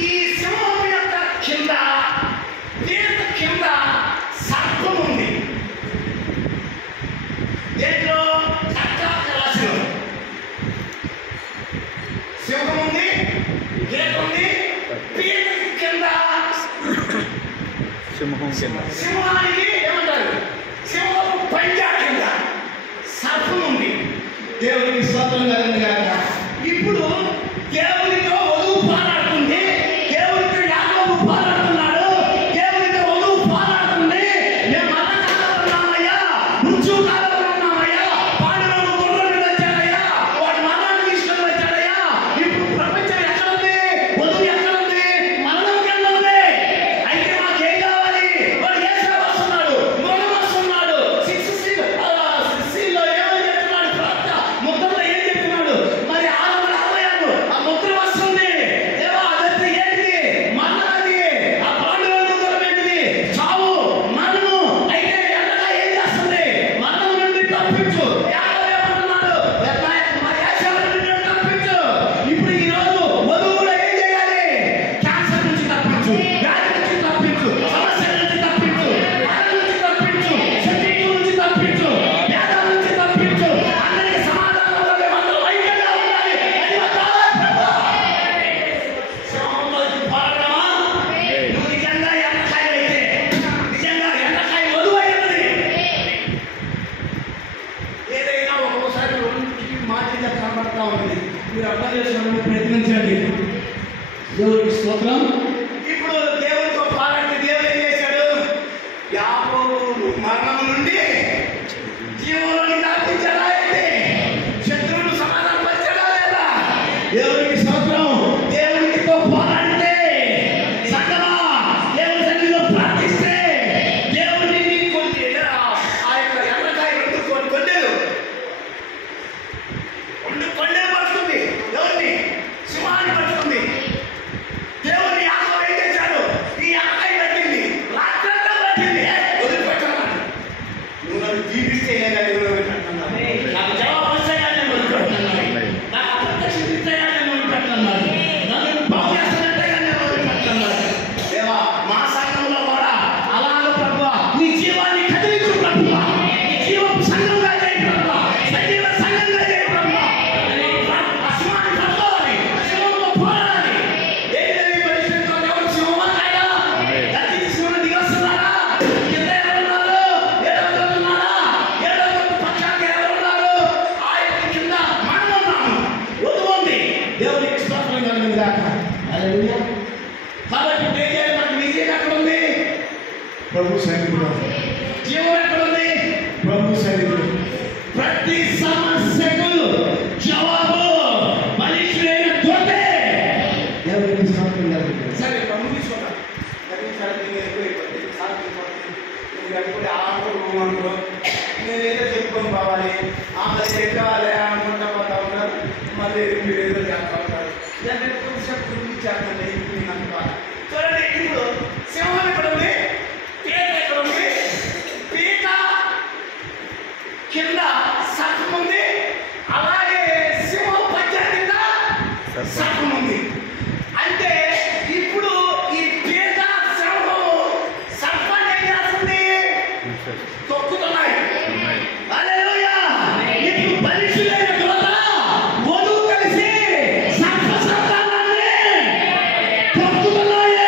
ఈ సింహం యొక్క కింద, పీత కింద సర్పం ఉంది. దేంట్లో? కర్కాటక రాశిలో సింహం ఉంది, పీత ఉంది. పీత కింద సింహానికి ఏమంటారు? సింహం పంజా కింద సర్పం ఉంది. దేవుడికి స్తోత్రం కలుగును గాక. ఇప్పుడు దేవుడితో వధువు పోరాడుతుంది, దేవుడితో యాకోబు పోరాడుతున్నాడు, దేవుడితో వధువు పోరాడుతుంది. మేము మరణకాలంలో ఉన్నామయ్యా, మృత్యు కాలంలో ఉన్నామయ్యా, పాండురంగు గుర్రం మీద వచ్చాడయ్యా, వాడు మరణాన్ని తీసుకొని వచ్చాడయ్యా. ఇప్పుడు ప్రపంచం ఎక్కడ ఉంది? వధువు ఎక్కడ ఉంది? మరణం కింద ఉంది. అయితే మాకేం కావాలి? వాడు యేసు వస్తున్నాడు, మరణం వస్తున్నాడు. 6 సీల్లో ఏమని చెప్తున్నాడు? ప్రవక్త ముద్రలో ఏం చెప్తున్నాడు? మరి 666 ఆ ముద్ర వస్తుంది. దేవా, అదంతా ఏంటిది? మరణాది. ఆ పాండురంగు గుర్రం ఏంటిది? చావు, మరణము. అయితే ఎండగా ఏం చేస్తుంది? మరణం నుండి తప్పించు. యాకోబు ఏమంటున్నాడు? మా యేసు నుండి నన్ను తప్పించు. ఇప్పుడు ఈ రోజు వధువు కూడా ఏం చేయాలి? క్యాన్సర్ నుంచి తప్పించు, వ్యాధి నుంచి తప్పించు, సమస్యల నుంచి తప్పించు, బాధ నుంచి తప్పించు, శత్రుత్వం నుంచి తప్పించు, వేదాల నుంచి తప్పించు. అందరికీ సమాధానంలో మేమందరం ఐక్యంగా ఉండాలి. అది మా కావాలి. సింహంతో పోరాడమా? నువ్వు నిజంగా ఎండకాయ అయితే, నిజంగా ఎండకాయ వధువైనది. ఏదైనా ఒక్కోసారి రెండింటికి మాదిరిగా కనబడతా ఉంటుంది. మీరు అర్థం చేసుకోవడానికి ప్రయత్నించండి. దేవుడికి స్తోత్రం. ఇప్పుడు దేవుడితో పోరాడితే దేవుడు ఏం చేశాడు? యాకోబు మరణం నుండి జీవంలోకి దాపించాడా? ఏంటి? శత్రువులు సమాధానం పరిచాడా లేదా? దేవుడికి స్తోత్రం. దేవుడితో పోరాడితే సంగమా దేవుడి సన్నిధిలో కాబట్టి ఇప్పుడు ఏం చేయాలి? మనకి విజయం ఎక్కడ ఉంది? ప్రభు సన్నిధిలో. జీవం ఎక్కడ ఉంది? ప్రభు సన్నిధిలో. ప్రతి సమస్యకు జవాబు బలిష్ఠుడైన దొంగ. దేవునికి స్తోత్రం కలుగుతుంది. సరే మనం తీసుకుంటాం. నేనేదో చెప్పుకొని పోవాలి, మళ్ళీ చెప్పాలి అనుకుంటా పోతా ఉన్నారు. మళ్ళీ మీరు ఏదో చేస్తా ఉంటారు. చేస్తాండి చూడండి. ఇప్పుడు సింహం ఎక్కడ ఉంది? పీట ఎక్కడ ఉంది? పీట కింద సర్పం ఉంది. అలాగే సింహం పంజా కింద సర్పం ఉంది. అంటే ఇప్పుడు ఈ పీట సింహం సర్పాన్ని ఏం చేస్తుంది? తొక్కుతున్నాయి. హల్లెలూయా. ఇప్పుడు బలిష్ఠుడైన దూత వధువు కలిసి సర్ప సంతానాన్ని తొక్కుతున్నాయి.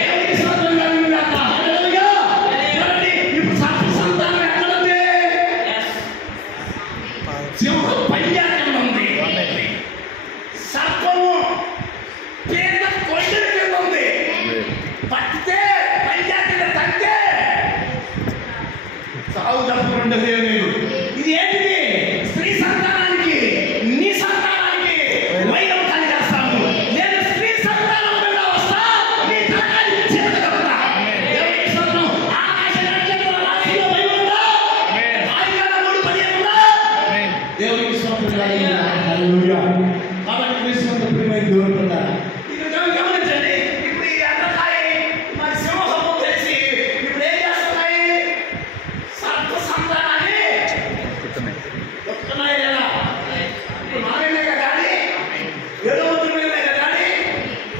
దేవునికి స్తోత్రం కలుగుగాక. హల్లెలూయా. చూడండి, ఇప్పుడు సర్ప సంతానం ఎక్కడ ఉంది? సింహం పంజా కింద ఉంది. సర్పము పీట కొండల కింద ఉంది. పట్టితే పంజా కింద తగ్గితే సాగు తప్పకుండా దేవుడు. ఇది ఏంటిది? స్త్రీ సంతానానికి నీ సంతానానికి వైరం కలిగేస్తాను. నేను స్త్రీ సంతానం మీద వస్తా, నీ తలకాయ చేతులుగా. దేవునికి స్తోత్రం. ఆకాశ నక్షత్రాల రాశిలో బైబిల్ ఉందా? ఆదికాండం 3:15 ఉందా? దేవునికి స్తోత్రం కలుగుగాక. హల్లెలూయా. కాబట్టి క్రీస్తునందు ప్రియమైన దేవుని బిడ్డలారా, ఇక్కడ గమనించండి. ఇప్పుడు ఈ ఎండకాయ మరి సింహము తెలిసి ఇప్పుడు ఏం చేస్తున్నాయి? సర్ప సంతానాన్ని తొక్కుతున్నాయి లేదా? ఇప్పుడు నారాయణ కానీ వేదవంతుల మీద కానీ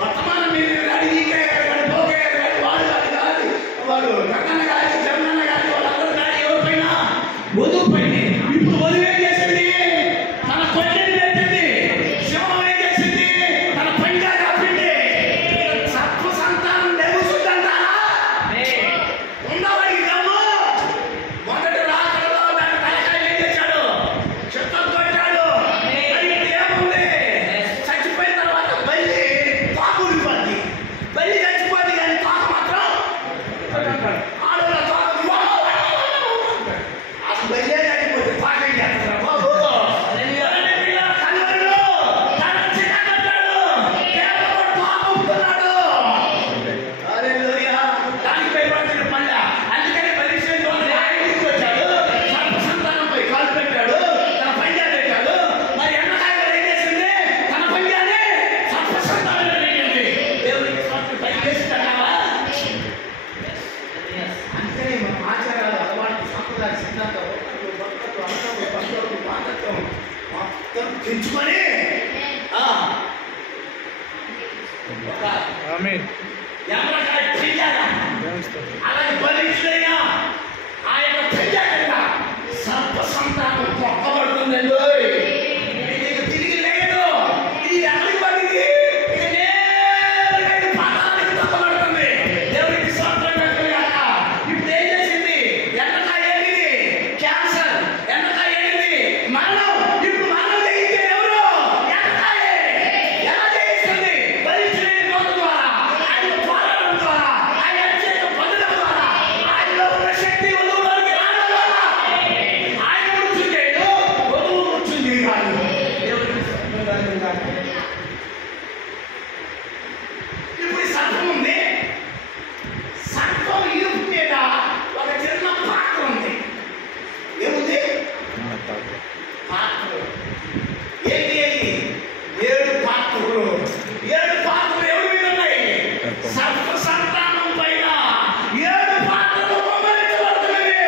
వర్తమానం మీద కానీ ఈకే కానీ భోగే కానీ వాడు కానీ వాడు గంగన్న కానీ జగనన్న కానీ వాళ్ళందరూ కానీ ఎవరిపైన? వధువు పైన. ఇప్పుడు వధువు ఏం చేసింది? తన కొండని పెట్టింది. సింహం ఏం చేసింది? తన పంజా కాపింది. సర్ప సంతానం నెగుసుందంటారా? ఉన్నవాడికి దమ్ము. మొదటి రాకడలో దాని తలకాయ ఏం చేశాడు? చెత్తను కొట్టాడు. మరి ఇప్పుడు ఏముంది? చచ్చిపోయిన తర్వాత బల్లి తోక ఊడిపోద్ది. బల్లి చచ్చిపోద్ది కానీ తోక మాత్రం ఆడవాళ్ళ తోక అసలు బల్లే చచ్చిపోతే తోక ఏం చేస్తారా బాబు? కన్నులు తన చిన్నగడ్డాడు. కేవలం తోక ఊపుతున్నాడు. హల్లెలూయా. దానికి భయపడుతున్న పండ. అందుకని బలిష్ఠుడైన దూత ఆయన ఇంటికి వచ్చాడు. సర్ప సంతానంపై కాలు పెట్టాడు. తన పంజా పెట్టాడు. మరి ఎండకాయ ఏం చేసింది? తన పంజాని సర్ప సంతానంలో పెట్టింది. దేవునికి స్తోత్రం. పైకి వేస్తావా? అందుకని మన ఆచారాలు, అలవాట్లు, సంప్రదాయ సిద్ధాంతం, భక్తులు, అనుభవం, భక్తులు, మాతృత్వం మొత్తం తెంచుకొని ఒక ఆమేన్. ఎండకాయ పంజాగా అలాగే బలిష్ఠుడైన ఆయన పంజా కింద సర్ప సంతానం తొక్కబడుతుందండి. ఇది ఇక తిరిగి లేదు. ఇది ఎక్కడికి పడింది? ఇక నేరుగా ఇది పాతాళానికి తొక్కబడుతుంది. దేవునికి స్తోత్రం కలుగుగాక. ఇప్పుడు ఏం చేసింది? ఎండకాయ ఏంటిది? క్యాన్సర్. ఎండకాయ ఏంటిది? మరణం. ఇప్పుడు మరణం జయించే ఎవరు? ఎండకాయే. ఎలా జయిస్తుంది? బలిష్ఠుడైన దూత ద్వారా, ఆయన పోరాటం ద్వారా, ఆయన అభిషేకం పొందడం ద్వారా, ఆయనలో ఉన్న శక్తి వధువులోకి రావడం ద్వారా. ఆయన మృత్యు చేయడు, వధువు మృత్యు చేయగలదు. దేవునికి స్తోత్రం కలుగుగాక. ఇప్పుడు ఈ సర్పం ఉంది. సర్పం ఇరుపు మీద ఒక చిన్న పాత్ర ఉంది. ఏముంది? పాత్ర. ఏంటి అది? 7 పాత్రలు. 7 పాత్రలు ఎవరి మీద ఉన్నాయి? సర్ప సంతానం పైన 7 పాత్రలు కుమ్మరించబడుతున్నవి.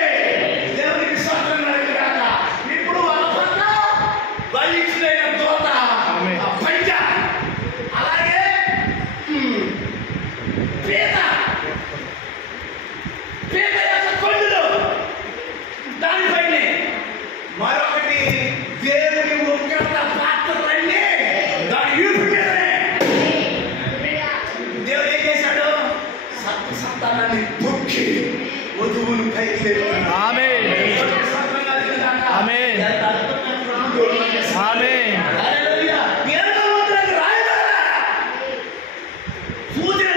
దేవునికి స్తోత్రం కలుగుగాక. ఇప్పుడు వాళ్ళ పట్ల బలిష్ఠుడైన దూత ఆమేన్. పంజా, అలాగే పీత, పీత యొక్క కొండలు, దానిపైనే మరొకటి దేవుని ఉగ్రత పాత్రలన్నీ దాని వీపు మీదనే. దేవుడు ఏం చేశాడు? సర్ప సంతానాన్ని తొక్కి వధువును పైకి లేపుతున్నాడు. ఆమేన్. ఆమేన్. ఎంత అద్భుతమైన ప్రభువు. ఆమేన్. హల్లెలూయా. 7వ వంతులకు రాయబడలా. సూచన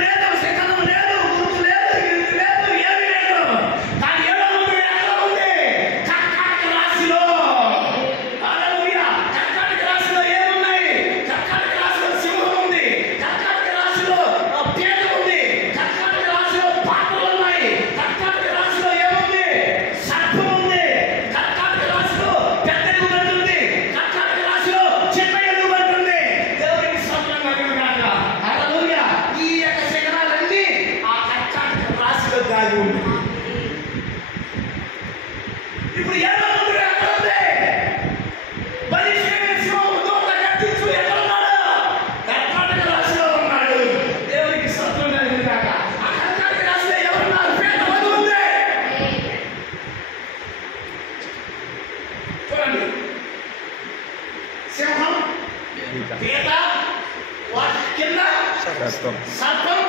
సర్పం,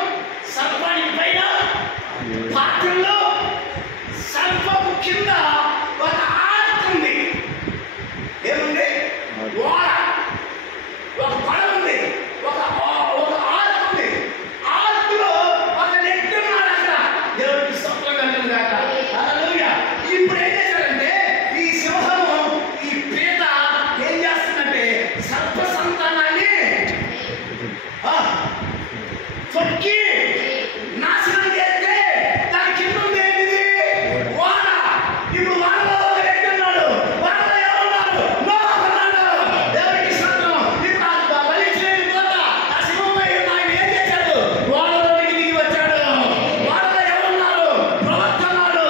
సర్పానికి పైన పాత్రలో సర్పము కింద ఒక ఆర్క్ ఉంది. ఏముంది? ఓడ, ఒక పడవ ఉంది, ఒక ఆర్క్ ఉంది. ఆర్కులో ఒక నెట్ ఉన్నాడు అక్కడ. దేవుడికి స్తోత్రం కలుగును గాక. హల్లెలూయా. ఇప్పుడు ఏం చేశారంటే ఈ సింహము, ఈ పీత ఏం చేస్తుందంటే సర్ప సంతానాన్ని తొక్కి నాశనం చేస్తే దాని కింద ఉంది ఏంటిది? వాన. ఇప్పుడు వానలో ఒక వ్యక్తి ఉన్నాడు. వానలో ఎవరున్నారు? నోవహు ఉన్నాడు. దేవుడికి స్తోత్రం. ఇప్పుడు ఆ బలిష్ఠుడైన దూత, ఆ సింహమై ఉన్న ఆయన ఏం చేశాడు? వానలోకి దిగి వచ్చాడు. వానలో ఎవరున్నారు? ప్రవక్త ఉన్నాడు.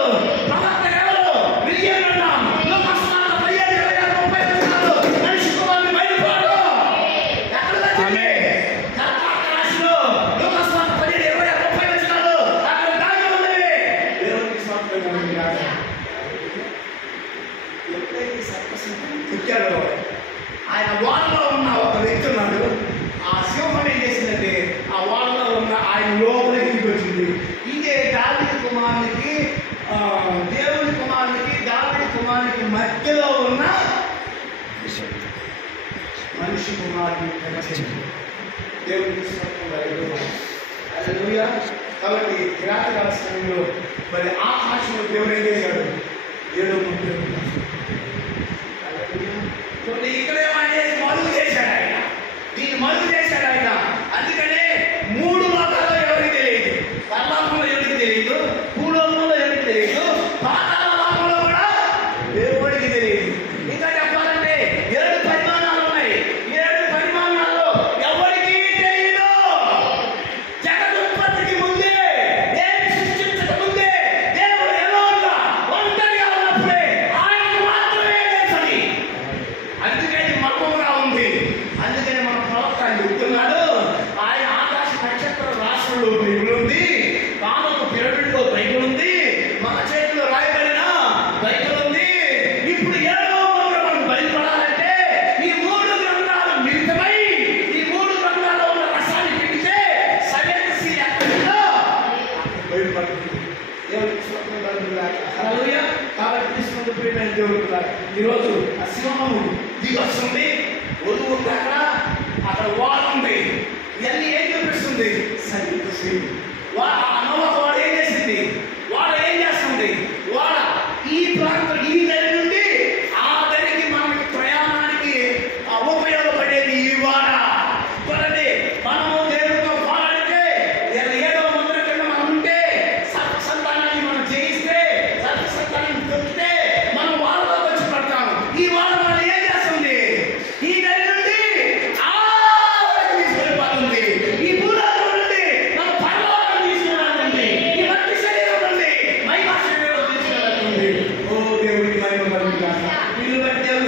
ప్రవక్త ఎవరు? విలియం బ్రన్హామ్. లోకస్వార్థ 17:26-30 వచనాలు. మనిషి కుమారుని బయలుపాడు. ఎక్కడ వచ్చింది? కర్ణాటక రాశిలో లోకస్వార్థ 17:26-30 వచనాలు. అక్కడ దాగి ఉంది. దేవుడికి స్తోత్రం కలుగును గాక. ఎప్పుడైతే సర్పసింహం తొక్కాడో ఆయన వానలో ఉన్న ఒక వ్యక్తి ఉన్నాడు. ఆ సింహం ఏం చేసిందంటే ఆ వానలో ఉన్న ఆయన లోపలికి దిగి వచ్చింది. ఇదే దావీదు కుమారునికి, దేవుని కుమారునికి, దావీదు కుమారునికి మధ్యలో ఉన్న మనిషి కుమారుని కలిసింది. దేవునికి స్తోత్రం కలుగును గాక. హల్లెలూయా. కాబట్టి రాత్రికాల సమయంలో మరి ఆకాశంలో దేవుడు ఏం చేశాడు? 7 ముద్రలు. చూడండి, ఇక్కడే మరుగు చేశాడు ఆయన. దీన్ని మరుగు చేశాడు ఆయన. అందుకనే 3 లోకాల్లో ఎవరికి తెలియదు. పరలోకంలో ఎవరికి తెలియదు, భూలోకంలో ఎవరికి తెలియదు, పాతాళ లోకంలో కూడా దేవుడికి తెలియదు. ఇంకా చెప్పాలంటే 7 పరిమాణాలు ఉన్నాయి. 7 పరిమాణాల్లో ఎవరికి తెలియదు. జగదుత్పత్తికి ముందే, దేన్ని సృష్టించక ముందే దేవుడు ఎలోన్గా ఒంటరిగా ఉన్నప్పుడే ఆయనకు మాత్రమే తెలుసని. అందుకని మర్మంగా ఉంది. అందుకని మన ప్రవక్త ఆయన చెప్తున్నాడు, ఆయన ఆకాశ నక్షత్ర రాష్ట్రంలో బైబిల్ ఉంది, కామకు పిరమిడ్లో బైబిల్ ఉంది, మన చేతిలో రాయబడిన బైబిల్ ఉంది. ఇప్పుడు 7వ ముద్ర మనం బయలుపడాలంటే ఈ 3 గ్రంథాలు మిళితమై ఈ 3 గ్రంథాల్లో ఉన్న రసాన్ని పిలిస్తే సవ్యదశి ఎక్కడుందో బయలుపడుతుంది. దేవుడికి స్తోత్రం కలుగును గాక. హల్లెలూయా. కాబట్టి తీసుకుంటూ ప్రియమైన దేవుడు ఈరోజు ఆ సింహము దిగి వస్తుంది. ఒదువు అక్కడ వాడ ఉంది. ఇవన్నీ ఏం చూపిస్తుంది? సవ్యదశి. నోవహు వాడు ఏం చేసింది? వాడ ఏం చేస్తుంది? వాడ ఈ ప్రాంతం, ఈ దరి నుండి ఆ దరికి మనకి ప్రయాణానికి ఉపయోగపడేది ఈ వాడ. చూడండి, మనము దేవుడితో పోరాడితే 7వ ముద్ర కింద మనం ఉంటే, సర్ప సంతానాన్ని మనం జయిస్తే, సర్ప సంతానాన్ని తొక్కితే మనం వాళ్ళలోకి వచ్చి పడతాము. ఈ వాడ మనం ఏం చేస్తుంది? ఈ దరి నుండి ఆ వరకు తీసుకెళ్ళిపోతుంది. ఈ భూలోకం నుండి మన పరలోకం తీసుకెళ్ళాలండి. ఈ మట్టి శరీరం నుండి మహిమా శరీరం తీసుకెళ్ళాలండి. ఓ దేవుడికి మహిమ కలుగును గాక. వీళ్ళు బట్టి దేవుడు